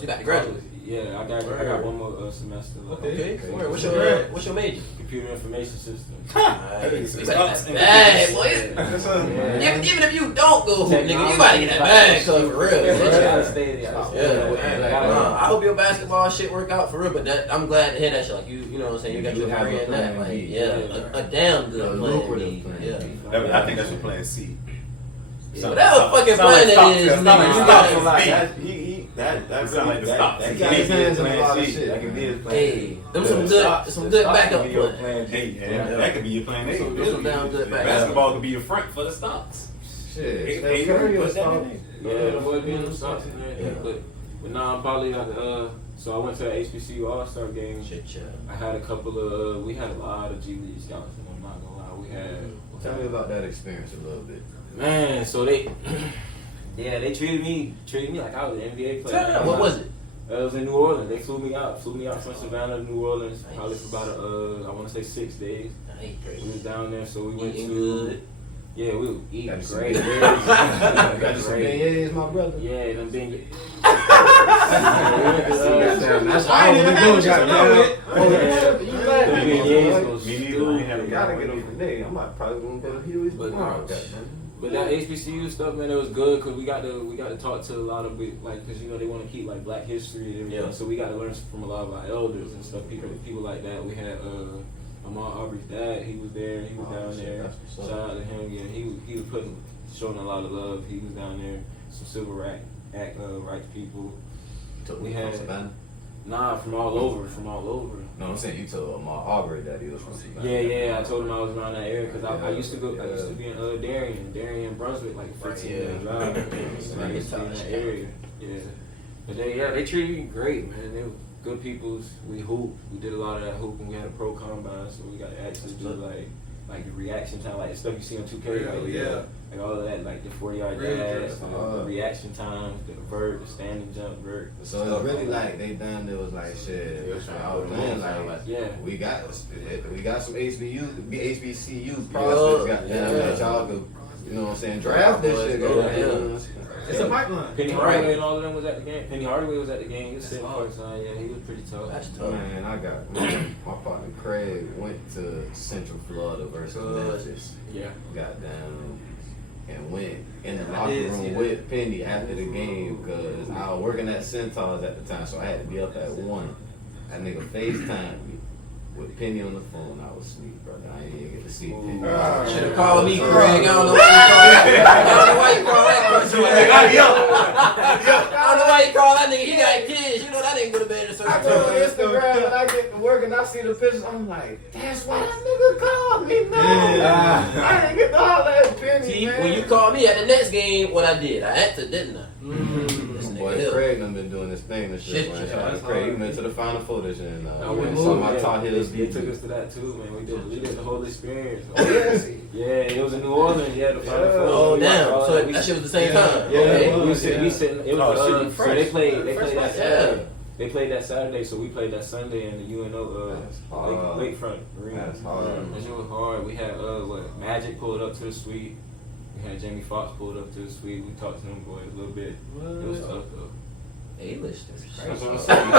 You got to graduate? Yeah, I got one more semester. left. Okay. What's your major? Computer information systems. Nice. It's You better stocks get and that bag, boy. That's a- Yeah. Even if you don't go hoop, nigga, you gotta get that bag, cuz, for real. Yeah, Yeah. gotta stay there. I hope your basketball shit work out for real, but I'm glad to hear that shit. Like you know what I'm saying. You got You your have degree a in that. plan Like, B. a damn A good lucrative plan. plan Yeah. B. I think that's your plan C. Whatever fucking plan it is, nigga, you That's Sound like the stocks. He got his hands in a lot of shit. That can be his plan. Hey, them some good backup Be your plans. plan Hey, B. yeah, that could be your plan A. Those some damn good backup. Basketball could be your front for the stocks. Shit, Hey, Steph Curry put was that in talking. there. Yeah, the boy being them stocks and everything. Yeah. But now I'm probably like so I went to the HBCU All-Star game. Shit, yeah. I had a couple of we had a lot of G League scouts. I'm not gonna lie, we had. Tell me about that experience a little bit. Man, so they treated me like I was an NBA player. What was it? It was in New Orleans. They flew me out from Savannah to New Orleans, probably for about I want to say 6 days. We was down there, so we went Eating to. good. Yeah, we were eating Got some great. beignets. Got Got some beignets, my brother. Yeah, them beignets. That's I ain't even had what you know it. Me neither. I ain't had a Gotta get them today. I might probably gonna go to Huey's But tomorrow. no. goddamn. But that HBCU stuff, man, it was good because we got to talk to a lot of because you know they want to keep like Black history and everything. Yeah. So we got to learn from a lot of our elders and stuff. People like that. We had Ahmaud Arbery's dad. He was there. He was down there. That's what's Shout up. out to him. Yeah, he was showing a lot of love. He was down there. Some civil rights people. Took We me had- from Savannah. Nah, from all over. No, I'm saying you told Aubrey that he was from Savannah. Yeah. I told him I was around that area because I used to go. I Yeah. used to be in Darien, Brunswick, like a 15-minute yeah. drive. So I used to be in that area. Yeah, but they treated me great, man. They were good peoples. We hooped. We did a lot of that hooping. We had a pro combine, so we got to actually do like the reaction time, like the stuff you see on 2K. Like all of that, like the 40-yard dash, the reaction time, the vert, the standing jump vert. So it's really like they done. It was like shit. I was playing like Yeah. we got some HBCU prospects. Goddamn, that y'all could, you know what I'm saying? Draft this shit. Yeah. It's a pipeline. Penny Hardaway and all of them was at the game. Penny Hardaway was at the game. He was sitting courtside. Yeah, he was pretty tough. That's tough. Man, I got my partner Craig went to Central Florida versus Memphis. Yeah. Goddamn. And went in the locker room with Penny after the game because I was working at Centaurs at the time, so I had to be up at 1. That nigga FaceTimed me with Penny on the phone. I was asleep, brother. I didn't even get to see Penny. Should have called me Craig. I don't know why you call that. I don't know why you call that nigga. He got kids. You know that nigga would have been in a certain I told Instagram when I get to work and I see the pictures, I'm like, that's why that nigga called me. No, I didn't get to holler at Penny, See, man. when you called me at the next game, what I did, I acted, didn't I? This nigga Boy, Hill. Craig done been doing this thing and shit, Shit, man. yeah, Shout out to that's Craig. hard. He went to the Final Four this year and I went went and saw my Tar Heels They beat took you. us to that too, man. We did the whole experience. Oh, yeah? Yeah, it was in New Orleans. Yeah, the Final Yeah. Four. Oh, We damn. watched all So We- that shit was the same time? Yeah, Okay. we sitting. It was Oh, shit, so fresh. they played that Yeah. Saturday. They played that Saturday, so we played that Sunday in the UNO That's hard. Lakefront Arena. That's hard. That shit was hard. We had Magic pulled up to the suite. We had Jamie Foxx pulled up to the suite. We talked to them boys a little bit. It was tough though. A-listers. That's what I'm saying.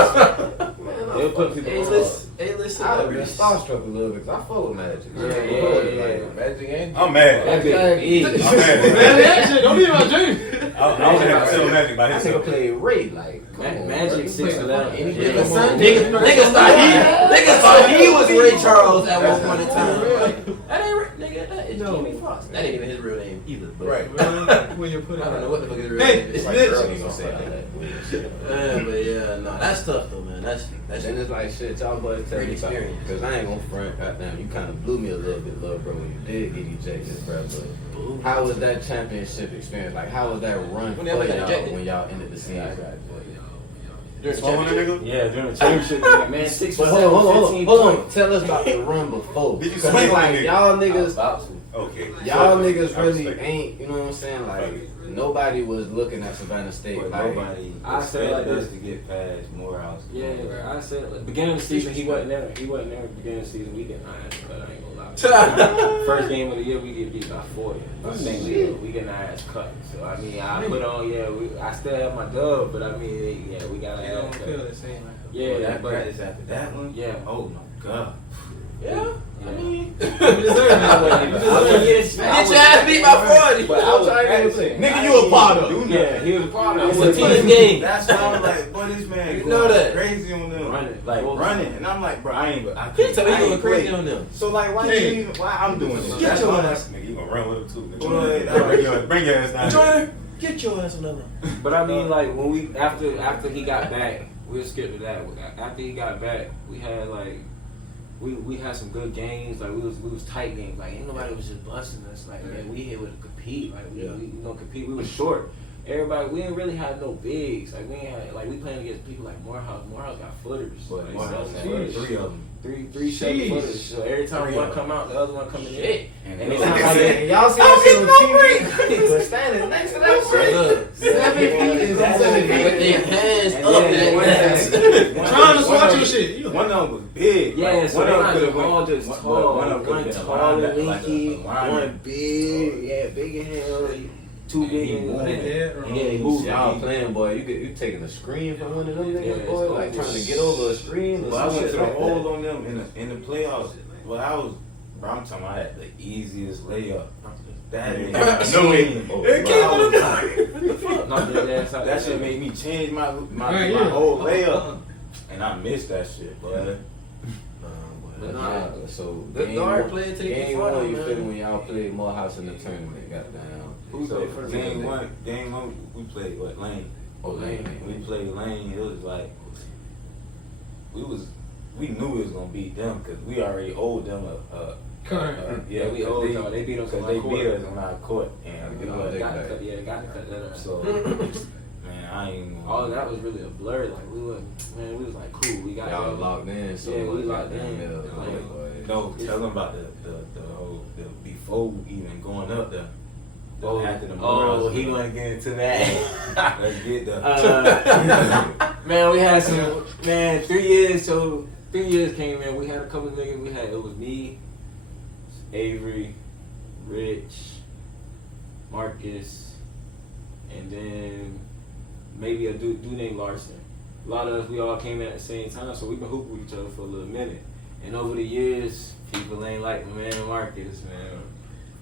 They were putting people on. A-list I'd have been celebrities. starstruck a little bit because I fuck with Magic. Yeah. Magic and I'm mad. That big. I'm mad. Man, that shit, don't be about James. I was gonna tell Magic about That his nigga played Ray, like, come on, Magic bro. 6'11". Niggas thought he was Ray Charles at one point in time. That ain't Ray, nigga. That is Jimmy Fox. That ain't even his real name either. But Right. When you put I it don't know what the fuck his real Hey, name it's is. Like, Mitch. girl ain't gonna say all that. But yeah, no, that's tough though, man. That's Then it's like shit, y'all boys tell Great me about experience. because I ain't gonna front. Goddamn, you kind of blew me a little bit, little bro, when you did get ejected, bro. But how was that championship experience? Like, how was that run for When y'all got y'all ejected? when y'all ended the season? during the Swallowing that championship. nigga? Yeah, during the championship, game, man, 6 But or hold 7, on, 15 hold on. points. Tell us about the run before. Did you Because swing it's on like nigga? y'all niggas, About to. Okay. y'all So, niggas I was really thinking. ain't. You know what I'm saying? Like nobody was looking at Savannah State. But Like, nobody I said like expected us this. to get past Morehouse. Yeah, I said like, beginning of the season he wasn't there. He wasn't there at the beginning of the season. We getting our ass cut. I ain't gonna lie. First game of the year we get beat by 40. We getting our ass cut. So I mean I put on I still have my dub, but I mean we got our You ass don't cut. feel the same. Yeah, that but practice after that one. Yeah. Oh my god. Yeah. I mean, You deserve it. get your ass beat by 40. But I was practicing. Nigga, you a part of. Yeah, he was a part of It's it. a team game. That's why I was like, boy, this man You going know that. crazy on them. Running. Like Well, running. And I'm like, bro, I He tell me I he going ain't crazy play. on them. So like why I'm doing this? Get That's your why ass. Nigga, you gonna run with him too. Go ahead. Bring your ass down. Joiner, get your ass another. But I mean, like when we after he got back, we'll skip to that. After he got back, we had like we had some good games. Like we was tight games. Like ain't nobody was just busting us. Like man, we here to compete. Like we gonna compete. We was short. Everybody, we didn't really have no bigs. Like we ain't had like we playing against people like Morehouse. Morehouse got footers. But Like, Morehouse seven had footers. 3 of them. Three 7-footers. So every time one come out, the other one coming in. And And they it's was not like like that. that. y'all see that shit on TV? But standing next to that shit. Look, 7 feet is That's 7 it. feet. with their hands And up then their one ass. Trying to swat your shit. You- One of them was big. Yeah, Like, so one they of them not could just have all just tall. One of them One could have tall been and like lanky, a lineman. one big, big as hell, two And big he and moving. yeah, he moving. Y'all playing, boy. You taking a screen from one of them Yeah, niggas, it's boy. over. Like trying to get over a screen or Well, I some went shit to the like hole that. on them in the playoffs. Well, bro, I'm talking about I had the easiest layup. That Yeah. nigga No way. came. It Bro, came I was on like, Knock your ass out. that shit made me change my Right, yeah. whole layup, and I missed that shit, boy. But But nah, yeah, so Good guard player till you game get fought one, on, you man. feel when y'all played Morehouse in the tournament, goddamn. Who So played first? game one, we played what Lane. Oh, Lane. We played Lane. It was like we knew we was gonna beat them because we already owed them Correct. Yeah, we owed y'all. They beat us on because our they court. beat us on our court, and Gotta we get all was- day. Got to cut, yeah, got to cut that up. so man, I ain't. All of that was really a blur. Like we was like cool. We got Y'all locked in, so Yeah, we we locked goddamn in. middle, Like, boy. No, tell them about the whole before even going up there. After the Oh, Morehouse he game. want to get into that. Let's get the. Man, we had some 3 years. So 3 years came in. We had a couple of niggas. It was me, Avery, Rich, Marcus, and then maybe a dude named Larson. A lot of us, we all came in at the same time, so we've been hooping with each other for a little minute. And over the years, people ain't like my man Marcus, man.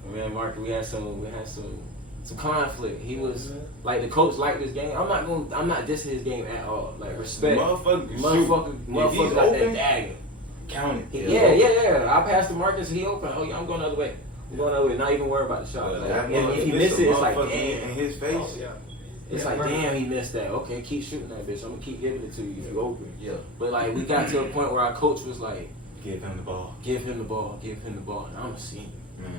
My man Marcus, we had some conflict. He was like the coach liked this game. I'm not dissing his game at all. Like respect, motherfucker got that dagger. Count it. Yeah. I passed to Marcus, he open. Oh yeah, I'm going the other way. I'm going the other way. Not even worry about the shot. Like, and if he missed it, it's like in damn. his face. It's like damn, he missed that. Okay, keep shooting that bitch. I'm gonna keep giving it to you if you open. Yeah. But like we got to a point where our coach was like, Give him the ball. give him the ball, and I'm a senior. Man.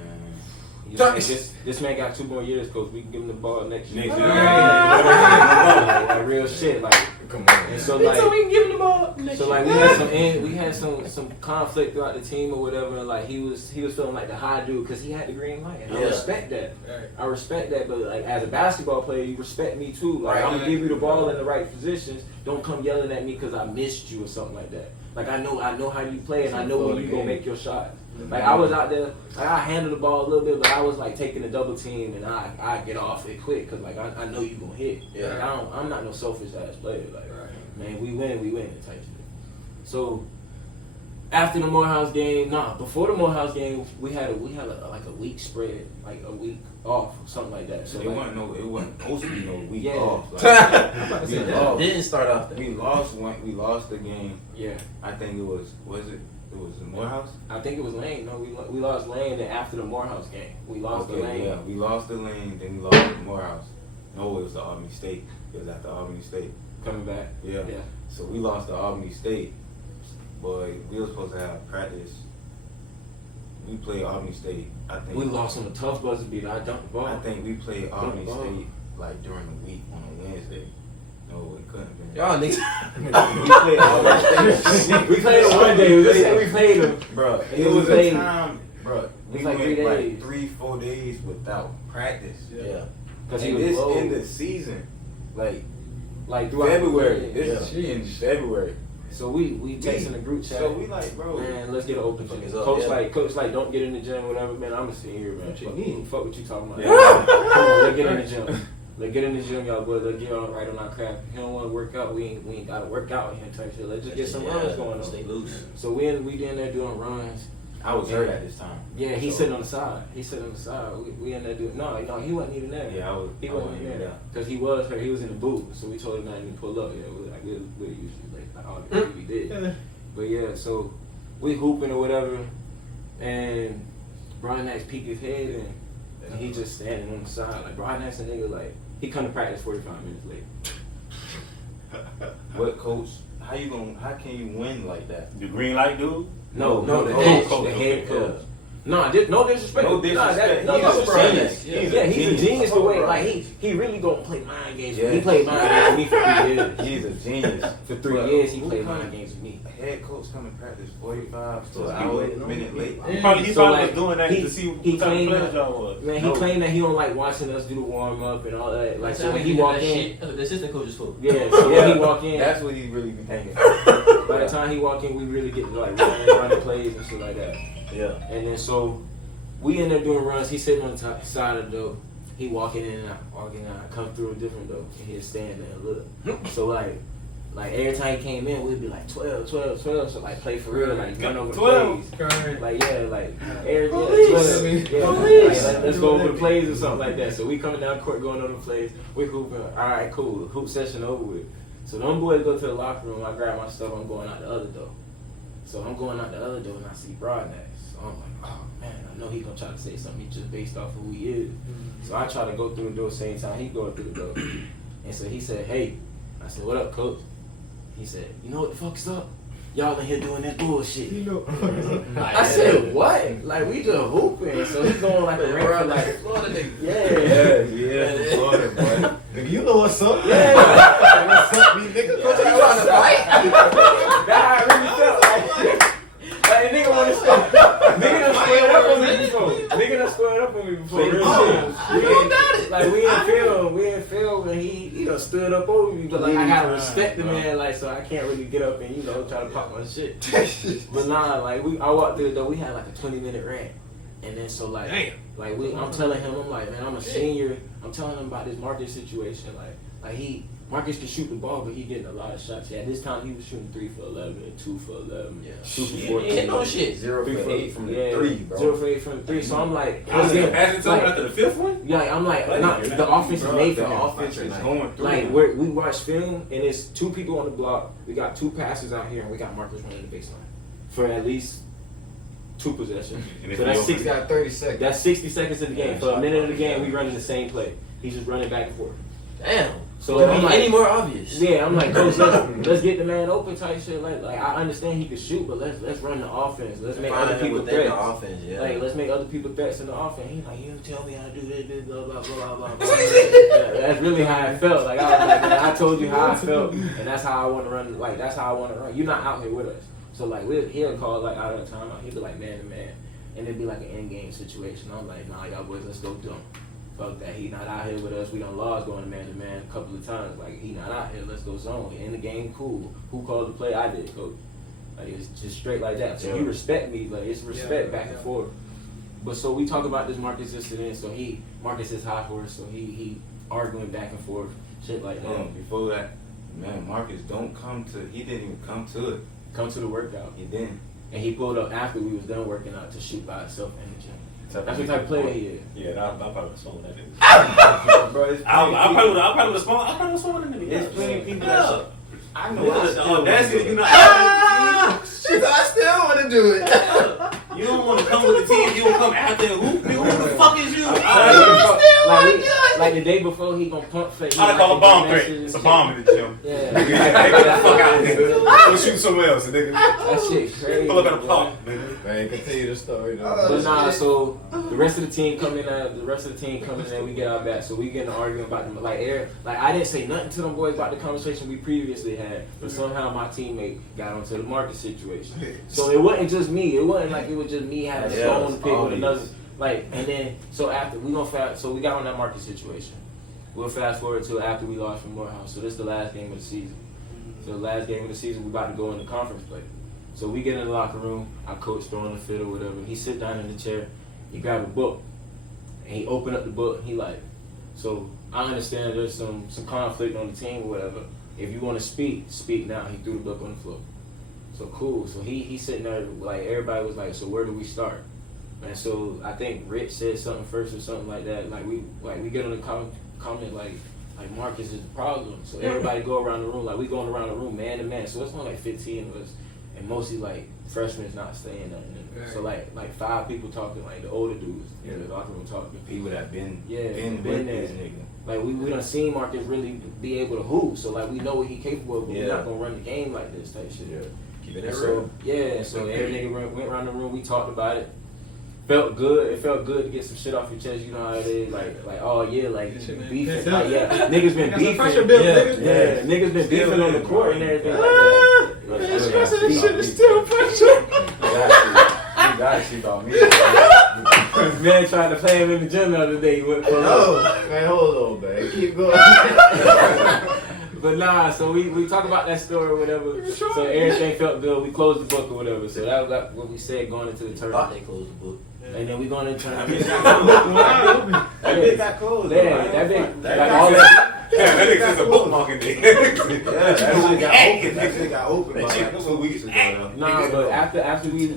You know, this man got 2 more years, coach. We can give him the ball next year. Next year. Like real shit. Like Come on. and so like we can give him the ball. so like we had some conflict throughout the team or whatever, and like he was feeling like the high dude because he had the green light. And I Yeah. respect that. I respect that, but like as a basketball player, you respect me too. Like Right. I'm gonna give you the ball in the right positions. Don't come yelling at me because I missed you or something like that. Like I know how you play and I know when you gonna make your shot. Like I was out there, like I handled the ball a little bit, but I was like taking the double team and I get off it quick because like I know you gonna hit. Yeah. Like, I'm not no selfish ass player. Like man, we win type shit. So after the Morehouse game, before the Morehouse game, we had like a week spread, like a week off, something like that. So it wasn't supposed to be no week off. Like, Didn't start off that. we lost the game. Yeah, I think it was the Morehouse? I think it was Lane. No, we lost Lane, and after the Morehouse game, we lost the Lane. Yeah, we lost the Lane, then we lost the Morehouse. No, it was the Albany State. It was after Albany State. Coming back. Yeah. So we lost to Albany State. Boy, we were supposed to have practice. We played Albany State. I think We lost on a tough buzzer beat. I dunked the ball. I think we played Albany ball. State like during the week on a Wednesday. No, it couldn't have been. Y'all niggas. We played Albany State. We played them one day. Let's say we played them. Bro, It it was was played- a time, bro. It We was like went 3 like days. 3-4 days without practice. Yeah. Because he And was this low. in the season, like throughout February. the- This is in February. So we texting the group chat. So we like, bro. Man, let's get an open gym. Fuck is up, Coach yeah. like, don't get in the gym, whatever. Man, I'm gonna sit here, man. What you Fuck, mean? fuck what you talking about. Come on, let's get in the gym. Let's get in the gym, y'all boys. Let's get all right on our craft. If you don't want to work out, we ain't gotta work out here type shit. Let's just get some runs going on. Stay loose. So we in there doing runs. I was hurt at this time. Yeah, he's So- sitting on the side. We in there doing no, he wasn't even there. Yeah, He I wasn't wasn't even even there there. because he was hurt. He was in the booth, so we told him not to pull up. Yeah, we're usually like all the we did. But yeah, so we hooping or whatever, and Brian Nax peeked his head and he just standing on the side. Like Brian Nax, a nigga, like he come to practice 45 minutes late. What coach? How can you win like that? The green light dude? No, the coach, head coach, the head coach. coach. No disrespect. No disrespect. No, He's a disrespect. genius. He's a genius the way like he really gonna play mind games. He played mind games with me for 3 years. He's a genius. For 3 years he played mind games with me. Head coach coming to practice 45 to So an he hour, waiting on minute late. He probably So, was like, doing that he- to see he what kind of claimed players that- y'all was. Man, he claimed that he don't like watching us do the warm up and all that. Like so when he did walk that in, shit, that's what the assistant coach is for. yeah. So when he walk in, That's what he really be thinking. by the time he walk in, we really get to like running plays and shit like that. Yeah. And then so we end up doing runs. He sitting on the top side of the door. He walking in and out, I come through a different door and he'll stand there and look. So like every time he came in, we'd be like 12. So like play for real, like run over the 12. plays. Like yeah, like every Police. 12. Yeah, Police. like, let's go over the plays or something like that. So we coming down court going over the plays. We hooping. All right, cool. Hoop session over with. So them boys go to the locker room. I grab my stuff. I'm going out the other door. So I'm going out the other door and I see Broadnax. So I'm like, oh man, I know he gonna try to say something just based off of who he is. So I try to go through the door same time he going through the door. And so he said, hey. I said, what up, coach? He said, you know what the fuck's up? Y'all in here doing that bullshit. I said, what? Like we just hooping. So he's going like a rant like Florida nigga. yeah. Florida boy. Nigga, you know what's up? Yeah. What's up, me nigga? Coach, you trying to fight? That's how I really felt. Like the nigga wanna stop. Nigga done squared up on me before. Nigga done squared up on me before. Real shit. Like we in film, and he done stood up over me. But like I gotta respect the man, like so I can't really get up and try to pop my shit. But nah, like I walked through the door. We had like a 20-minute rant, and then so like I'm telling him, I'm like, man, I'm a senior. I'm telling him about this Marcus situation, like Marcus can shoot the ball, but he getting a lot of shots. Yeah, this time he was shooting 3 for 11 and 2 for 11. Yeah. 2 for He 14. ain't no shit. 0 for 8 from the 3, bro. 0 for 8 from the 3. So I'm like, Imagine something like, after the fifth one? yeah, I'm like, nah, the offense is made for The him. offense is going through. Like we watch film and it's 2 people on the block. We got 2 passes out here and we got Marcus running the baseline for at least 2 possessions. So that's 60. Got 30 seconds. That's 60 seconds in the game. For a minute of the game, we running the same play. He's just running back and forth. Damn. So Could I'm be like, any more obvious? yeah, I'm like, coach, let's get the man open type shit. Like I understand he can shoot, but let's run the offense. Let's make other people within threats. the offense, yeah. Like let's make other people threats in the offense. He's like, you tell me how to do this, blah blah blah blah blah. Yeah, that's really how I felt. Like I was like, man, I told you how I felt, and that's how I want to run. Like that's how I want to run. You're not out here with us, so like he'll call like out of the timeout. He'll be like man to man, and it'd be like an end game situation. I'm like, nah, y'all boys, let's go dump. Fuck that, he not out here with us. We done lost going to man a couple of times. Like he not out here. Let's go zone. In the game, cool. Who called the play? I did, coach. Like it's just straight like that. So you respect me. Like it's respect back and forth. But so we talk about this Marcus incident. So Marcus is hot for us. So he arguing back and forth, shit like that. Before that, man, Marcus he didn't even come to it. Come to the workout. He didn't. And he pulled up after we was done working out to shoot by himself in the gym. That's what type of player he is. Yeah, I probably would have swung that nigga. Bro, it's I probably would have swung that nigga. There's plenty of people Yeah. that I know. That's it. You know. Shit, I still want to do it. You don't want to come with the team. You don't come after and hoop. Who the fuck is you? Like the day before, he gonna pump fake. I call a bomb threat. It's a bomb in the gym. Yeah. Nigga, get the fuck out, nigga. Go shoot somewhere else, nigga. That shit crazy. Pull up at a park, nigga. Man, continue the story though. But nah, so the rest of the team coming in, we get our back. So we get in an argument about them. Like I didn't say nothing to them boys about the conversation we previously had, but somehow my teammate got onto the Marcus situation. So it wasn't just me. It wasn't like it was just me having a stone to pick with another. Like, and then so after we got on that Marcus situation. We'll fast forward to after we lost from Morehouse. So this is the last game of the season. So the last game of the season, we about to go into conference play. So we get in the locker room, our coach throwing the fit or whatever. He sit down in the chair, he grab a book, and he open up the book. He like, so I understand there's some conflict on the team or whatever. If you want to speak now. He threw the book on the floor. So cool. So he sitting there, like everybody was like, so where do we start? And so I think Rich said something first or something like that. Like we get on the comment like Marcus is the problem. So everybody go around the room, like we going around the room man to man. So it's only like 15 of us, and mostly like freshmen not staying nothing. Right. So like 5 people talking, like the older dudes in the locker room talking. people that been Been with there. this nigga. Like we done seen Marcus really be able to hoop. So like we know what he capable of, but we're not gonna run the game like this type shit. Yeah. Keep it And real. so every nigga went around the room. We talked about it. Felt good. It felt good to get some shit off your chest. You know how it is. Like oh yeah, like beefing. Like niggas been Got some beefing. pressure built, nigga. Yeah, niggas been beefing on the court and everything like that. Man, stressing this shit is still pressure. You gotta see about me. Man tried to play him in the gym the other day. He went for Man, hold on, man. Keep going. But nah, so we talk about that story or whatever. So everything felt good. We closed the book or whatever. So that was what we said going into the Thought tournament. they closed the book. And then we going into That tournament. bitch got closed. Yeah, that big. That Like all that. Yeah, that nigga just a bookmarking nigga. Yeah, that shit got open. That shit got open about like 2 weeks ago. Nah, but after we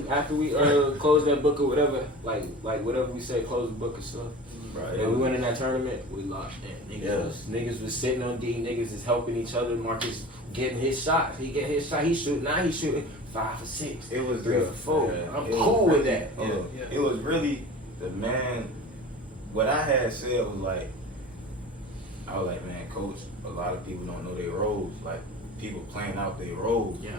closed that book or whatever, like whatever we said, close the book and stuff. Right. And we went in that tournament, we lost. Man, niggas was sitting on D. Niggas is helping each other. Marcus getting his shots. He get his shot. He shooting. Now he's shooting 5 for 6. It was 3 for 4. yeah, I'm it was cool with that. Yeah. It was really the man. What I had said was like, I was like, man, coach, a lot of people don't know their roles. Like people playing out their roles. Yeah.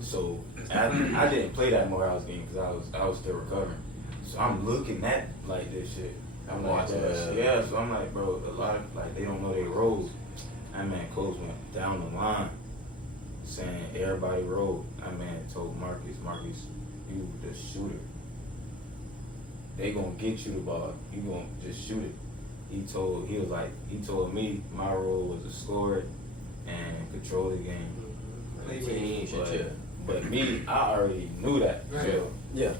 So I didn't play that Morehouse game because I was still recovering. So I'm looking at like this shit. I'm like, yeah. So I'm like, bro, a lot of like they don't know their roles. That man coach went down the line saying everybody role. That man told Marcus, you the shooter. They gonna get you the ball. You gonna just shoot it. He told me my role was to score it and control the game. But me, I already knew that. So, Yeah.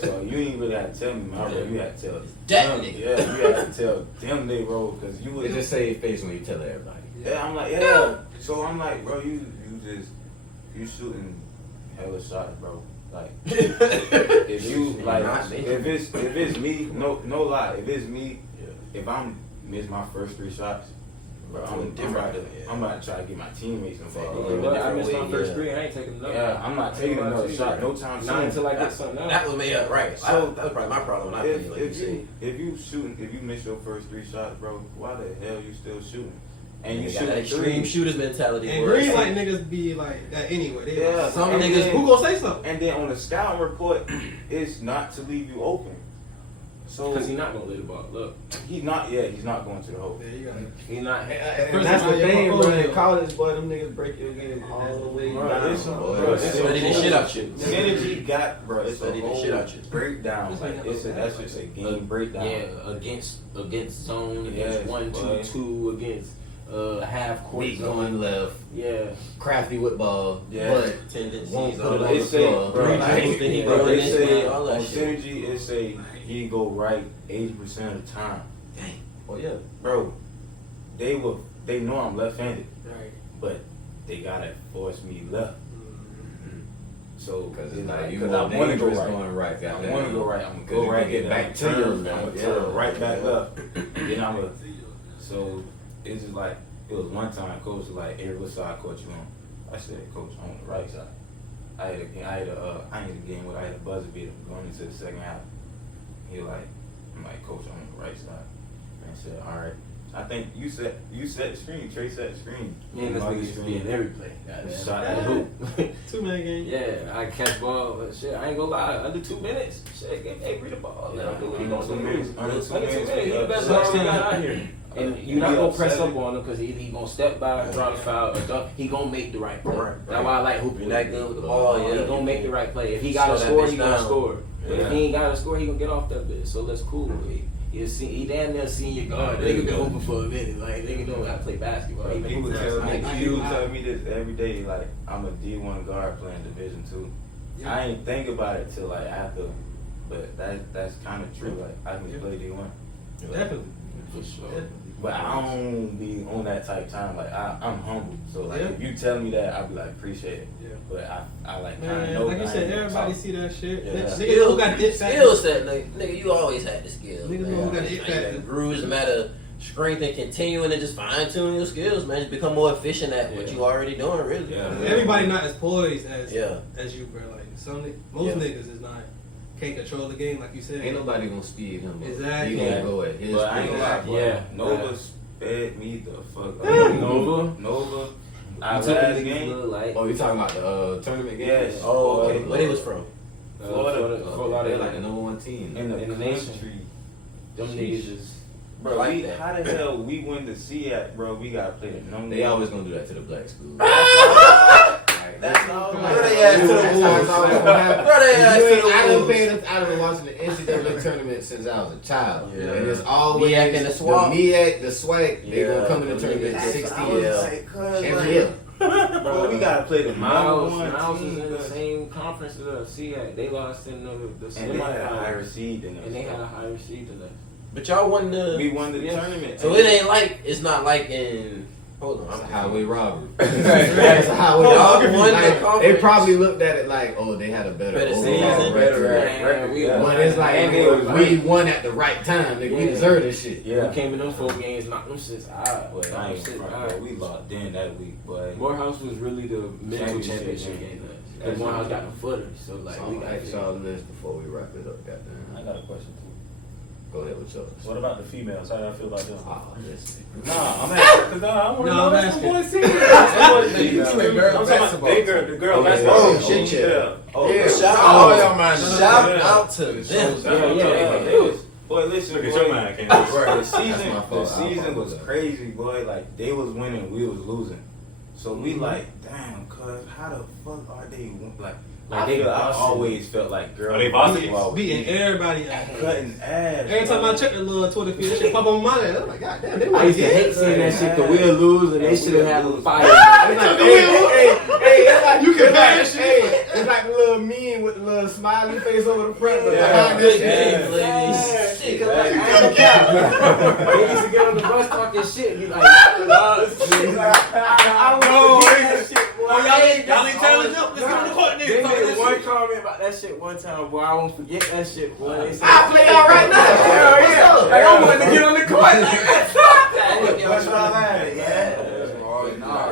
so you ain't really had to tell me my role. You had to tell That them. nigga. Yeah, you had to tell them they role because you It was just save face when you tell everybody. Yeah, I'm like, yeah. So I'm like, bro, you shooting hella shots, bro. Like, if you like, if it's me, no lie, if it's me, if I'm miss my first 3 shots, bro, I'm about to try to get my teammates involved. But I missed my first 3. I ain't taking another. Yeah, I'm not taking another shot. No time soon. Not until I get something else. That was me, right. So that was probably my problem. When I played, like you said. if you miss your first 3 shots, bro, why the hell you still shooting? And you got shoot that extreme shooters mentality. And where green it's like niggas be like that anyway. They Yeah, like, some and niggas- then- who gonna say something? And then on the scouting report, it's not to leave you open. So Because he's not gonna lay the ball. Look, he's not going to the hole. Yeah, you gotta. he's not. And that's the thing, bro. In college, boy, them niggas break your game all the way Bro, down. it's some- boy. bro, it's Study the shit out you. Synergy got, bro. It's Study a the whole shit out you. breakdown. Like that's just a game breakdown. Yeah, against zone, against Yes, 1-2-2, against half court Weak zone. going left, Yeah. crafty with ball, Yeah. but Tendencies, won't all put it that. on They the say, floor. bro, Bro, they this say man, all that on shit. synergy, it say he go right 80% of the time. Oh yeah. Bro, they know I'm left-handed, Right. but they gotta force me left. So Because it's like you because more I want to go dangerous right. going right. I want to go right. I'm gonna Because go you right, can get back to turn, you. I'm gonna turn right back up. Then I'm gonna. So it's just like it was one time. Coach was like, "Hey, what side coach you on?" I said, "Coach, I'm on the right side." I had a game where I had a buzzer beater going into the second half. He like, I'm like, "Coach, I'm on the right side." And I said, "All right." I think you set the screen. Trey set the screen. Man, this nigga used to be in every play. Shot at the hoop. 2 minute game. Yeah, I catch ball. Shit, I ain't gonna lie. Under 2 minutes, shit, give Avery the ball. Let him do what he gonna do. Under 2 minutes. Under 2 minutes, he the best player we got out here. And you're not gonna press up on him because either he gonna step by, drop the foul, or dunk. He gonna make the right play. That's why I like hooping. You're not good with the ball, yeah. He gonna make the right play. If he gotta Slow that score, bitch he gonna down. score. But Yeah. if he ain't gotta score, he gonna get off that bitch. So that's cool. He damn near senior guard. Nigga been hooping for a minute. Like nigga know how to play basketball. He been People hooping tell for me, a minute. you tell me this every day. Like I'm a D1 guard playing Division II. I ain't think about it till like after, but that's kind of true. Like I can play D1, Definitely. For sure. but I don't be on that type of time. Like I'm humble, so like if you tell me that, I'll be like appreciate it. Yeah. But I like kind of Man, know. like you I said, ain't gonna everybody talk. see that shit. Yeah. Niggas who got dip factor. Skills that nigga, you always had the skills. Niggas know who got hit factor. Grooves matter, strength and continuing to just fine tune your skills, man. Just become more efficient at what you already doing, really. Yeah. Everybody not as poised as Yeah. as you, bro. Like most niggas is not can't control the game like you said. Ain't nobody gonna speed him up. Exactly. He gonna go at his But I ain't gonna lie, pace. bro. Yeah. Nova sped me the fuck up. Nova. I You took last the game. little light. Oh, you talking about the tournament game? Yes. Oh, okay. Where they was from? Florida. They're like the number 1 team. In the nation. country. Them niggas is. Bro, Like we, that. how the hell we win the SIAC, bro? We gotta play the number They one. always gonna do that to the black school. That's all. Come Bro, on. they ass to the That's wolves. how it's always gonna happen. Bro, they ass You to ain't- the I done wolves. I've been watching the NCAA tournament since I was a child. Yeah. And it's always MEAC and the SWAC. MEAC, the SWAC, they Yeah. gonna come in the tournament That's 60 what I was years. like, Every year. Bro, we gotta play the Miles number one was team. in the same conference as us. SIAC. They lost in the And they had a higher semifinals. seed than us. And they had a higher seed than us. But y'all won the. We won the Yeah. tournament. So it ain't like it's not like in. Hold It's on. a highway robbery. Right. It's a highway Y'all robbery. won the Like, they conference. probably looked at it like, oh, they had a better Better overall season, record. record, yeah. But it's like, And nigga, it was we won at the right time. Nigga, we Yeah. deserve this shit. Yeah. We came in them 4 games, knocked them shits out. But I ain't front, bro. We locked in that week, boy. Morehouse was really the mental Championship championship game. game. Because Morehouse got the footer, so like So we I'm got gonna ask y'all this before we wrap it up, I goddamn. got a question too. Go ahead with yours. What about the females? How y'all feel about them? Oh, listen. Nah, I'm asking because I want to No, know I'm that's asking. the boy serious. I'm talking about basketball they girl, the girl Oh, basketball. oh, team. shit, yeah. Yeah. Oh, Yeah, yeah. shout Oh, out, y'all mind. Shout out to them. Yeah. Boy, listen, Look at boy, your mind, Ken. the That's season, my the fault. season was crazy, boy. Like they was winning, we was losing. So we Mm-hmm. like, damn, cuz how the fuck are they like? Like, I they feel I varsity. always felt like girls Are they varsity? basketball was Beating easy. everybody ass. Cutting ass. Every time bro. I check the little Twitter feed, that shit pop on my head. I'm like, God damn, they I might used to get hate it. seeing that shit because we'll lose and they And should we'll have had a lose. fire. It's like, hey, it's like You can it's buy like, that shit. hey, it's like the little meme with the little smiley face over the front, but Yeah. behind this Good shit. game, ladies. Shit, Cause like, I ain't cap. They used to get on the bus talking shit and be like, I No, would forget that shit, boy. Oh, y'all ain't telling them. Let's get on the court They then. Talk made that one shit. comment about that shit one time, boy. I won't forget that shit, boy. They said, I'll play y'all right now. Hell yeah. like, I wanted to get on the court. Like, stop that.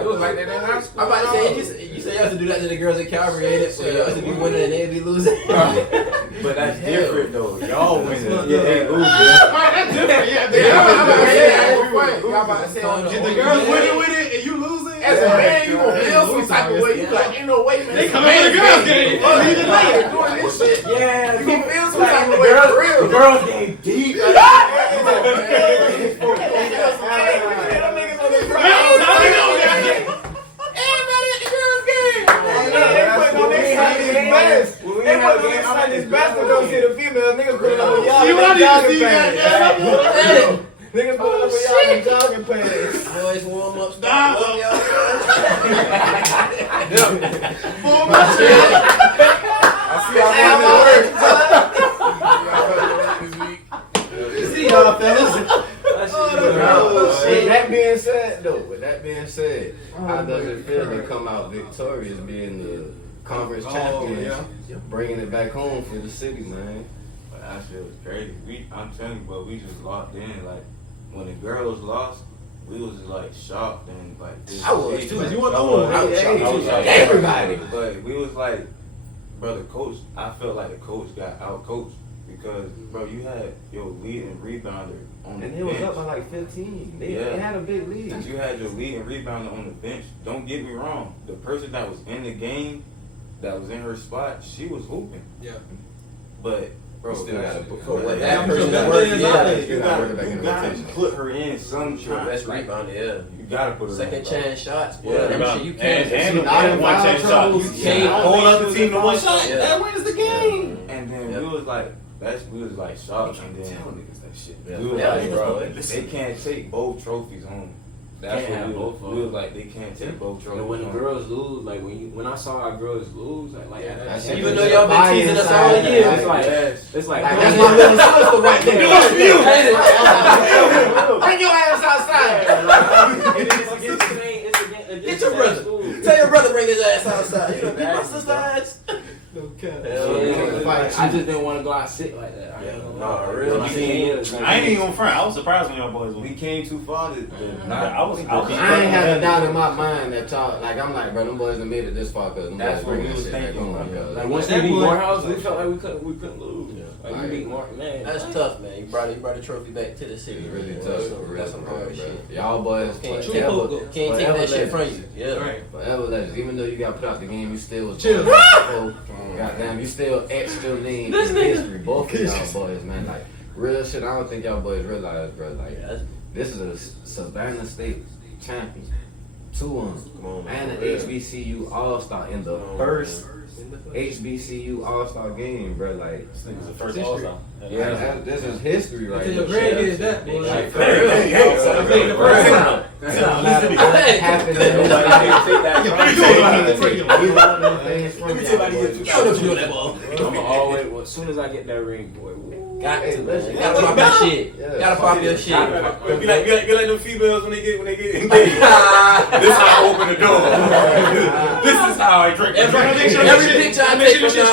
It was like that in high school. I'm about to say, you say you have to do that to the girls at Calvary, ain't it? So you have to be winning and they be losing. But that's different though. Y'all winning. Yeah, they losing. That's different, yeah. Y'all about to say, If the girls winning with it and you losing, as a man, you gonna feel some type of way. You like, ain't no way, man. they come in the girls game. Oh, you like doing this shit. Yeah, You gonna feel some like, type the of way for real. the girls game deep. Niggas pulling up with y'all in jogging pants. Boys warm up. Nah. Love y'all. See y'all, fellas. With that being said, how does it feel to come out victorious being conference champions, bringing it back home for the city, man. But that shit was crazy. I'm telling you, but we just locked in. Like when the girls lost, we was just like shocked and like. This I was too. You want I was shocked. Everybody. But we was like, bro, the coach. I felt like the coach got out coached because, bro, you had your leading rebounder on the And bench. it was up by like 15. They had a big lead. Since you had your leading rebounder on the bench, don't get me wrong. The person that was in the game, that was in her spot, she was hooping. Yeah. But bro, Still gotta that's- put What that that person person work, work, yeah, you gotta work back in the rotation. put her in some Your time. best rebounder, yeah. You gotta put her Second in. chance shots, boy. Yeah, Them shit you can't. and See, now one foul chance shot. troubles, You yeah. can't hold up the team to one shot. Yeah. That wins the game. And then Yeah. we was like, we was like shocked. And then niggas that shit. Yeah. we was Yeah, like, bro, boy. they can't take both trophies home. That's Can't what have we both of we was them. like, they can't take both trophies And when the home. girls lose, like when I saw our girls lose, like That's that, it. Even though y'all been teasing us all Inside, year, it's like Yes. it's like Like, that's my little sister right there. Bring your ass outside. Get your brother. Tell your brother bring his ass outside. You know, beat my sister's ass. I just didn't want to go out sick like that. I ain't gonna lie. real. I I ain't even gonna front. I was surprised when y'all boys We won. came too far. I was I ain't had a doubt in my mind that y'all, like, I'm like, bro, them boys done made it this far because them boys That's what bring we that was shit back thinking, home. bro. Cause Like once they beat Morehouse, we felt like we couldn't lose. Like we beat Mark, man. That's tough, man. You brought the trophy back to the city. it's really man. tough, So for real, that's some for real, hard bro. shit. Y'all boys Can't forever take that shit from you. Yeah. Forever legends. Even though you got put out the game, you still was Chill. goddamn, you still extra lean in This nigga. history. Both of y'all boys, man. Like, real shit, I don't think y'all boys realize, bro. Like, Yeah, this is a Savannah State champion. 2-1. come on, man. And an HBCU All-Star in the first HBCU All-Star game, bro. Like, This nigga's the first All-Star. this is history right Your here. grandkids that, boy. Like, For real. Hey, the first time. Happened in this Let me tell you about these. You don't know what you doing that ball. I'm always as soon as I get that ring, boy. Got Hey, to, listen, man. Gotta pop your shit. Yeah. Gotta pop your shit. Be like them females when they get engaged. This is how I open the door. This is how I drink. Every picture I take from now.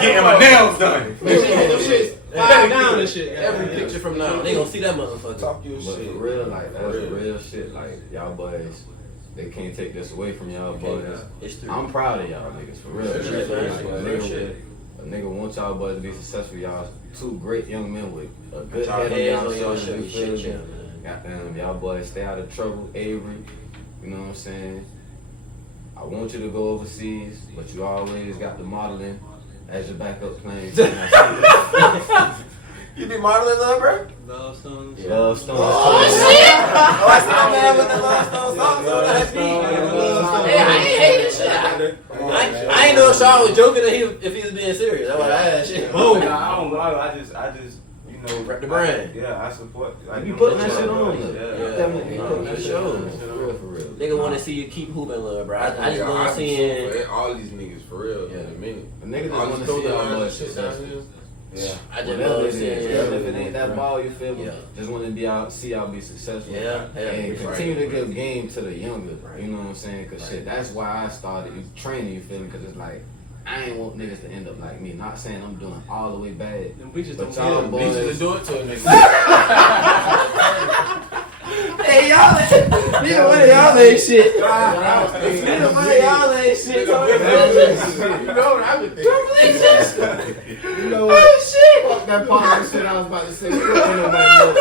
Getting my nails done. Five down and shit. Every picture from now. They gonna see that motherfucker. Talk your But shit. for real, like, that's real shit. Like, y'all boys, they can't take this away from y'all boys. It's true. I'm proud of y'all niggas, for real. For sure, Like, a nigga want y'all boys to be successful. Y'all two great young men with a good head on Hands y'all on your shoulders. show, You feel shit, me? man. Goddamn, y'all boys stay out of trouble. Avery, you know what I'm saying? I want you to go overseas, but you always got the modeling as your backup plan. You be modeling, love, bro? Love songs. Love Stone. Oh, shit! Oh, I saw man with the Love Stone songs on that beat. Hey, I ain't hating shit. I ain't know if Sean was joking or if he was being serious. That's why I asked shit. Oh, I don't know. I just, you know, Rep the brand. I support. Like, You putting that shit on. Yeah. Definitely putting that shit on. For real, for real. Nigga want to see you keep hooping, love, bro. I just Yeah, want to I see be it. so for all these niggas for real in a minute. A nigga just All want this to see y'all storyline boys shit down successful. here. Yeah. I just Whatever love it is, seeing even if it ain't that ball, you feel me? Yeah. Just want to be out, see y'all be successful. Yeah, And yeah. continue to give game to the younger. You know what I'm saying? Cause shit, that's why I started training. You feel me? Cause it's like I ain't want niggas to end up like me. Not saying I'm doing all the way bad, Them bitches but don't y'all boys. do it to a nigga. Hey, y'all neither one of y'all ain't shit. Neither one of y'all ain't shit. You know what I've been thinking. You know what? Oh shit! Fuck that part of shit I was about to say. Fuck nobody know.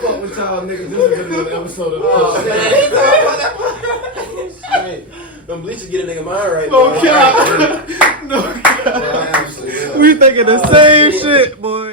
Fuck with y'all niggas. This is another episode of Them bleachers get a nigga mind right. No boy. cap. No cap. We thinking the same shit, boy.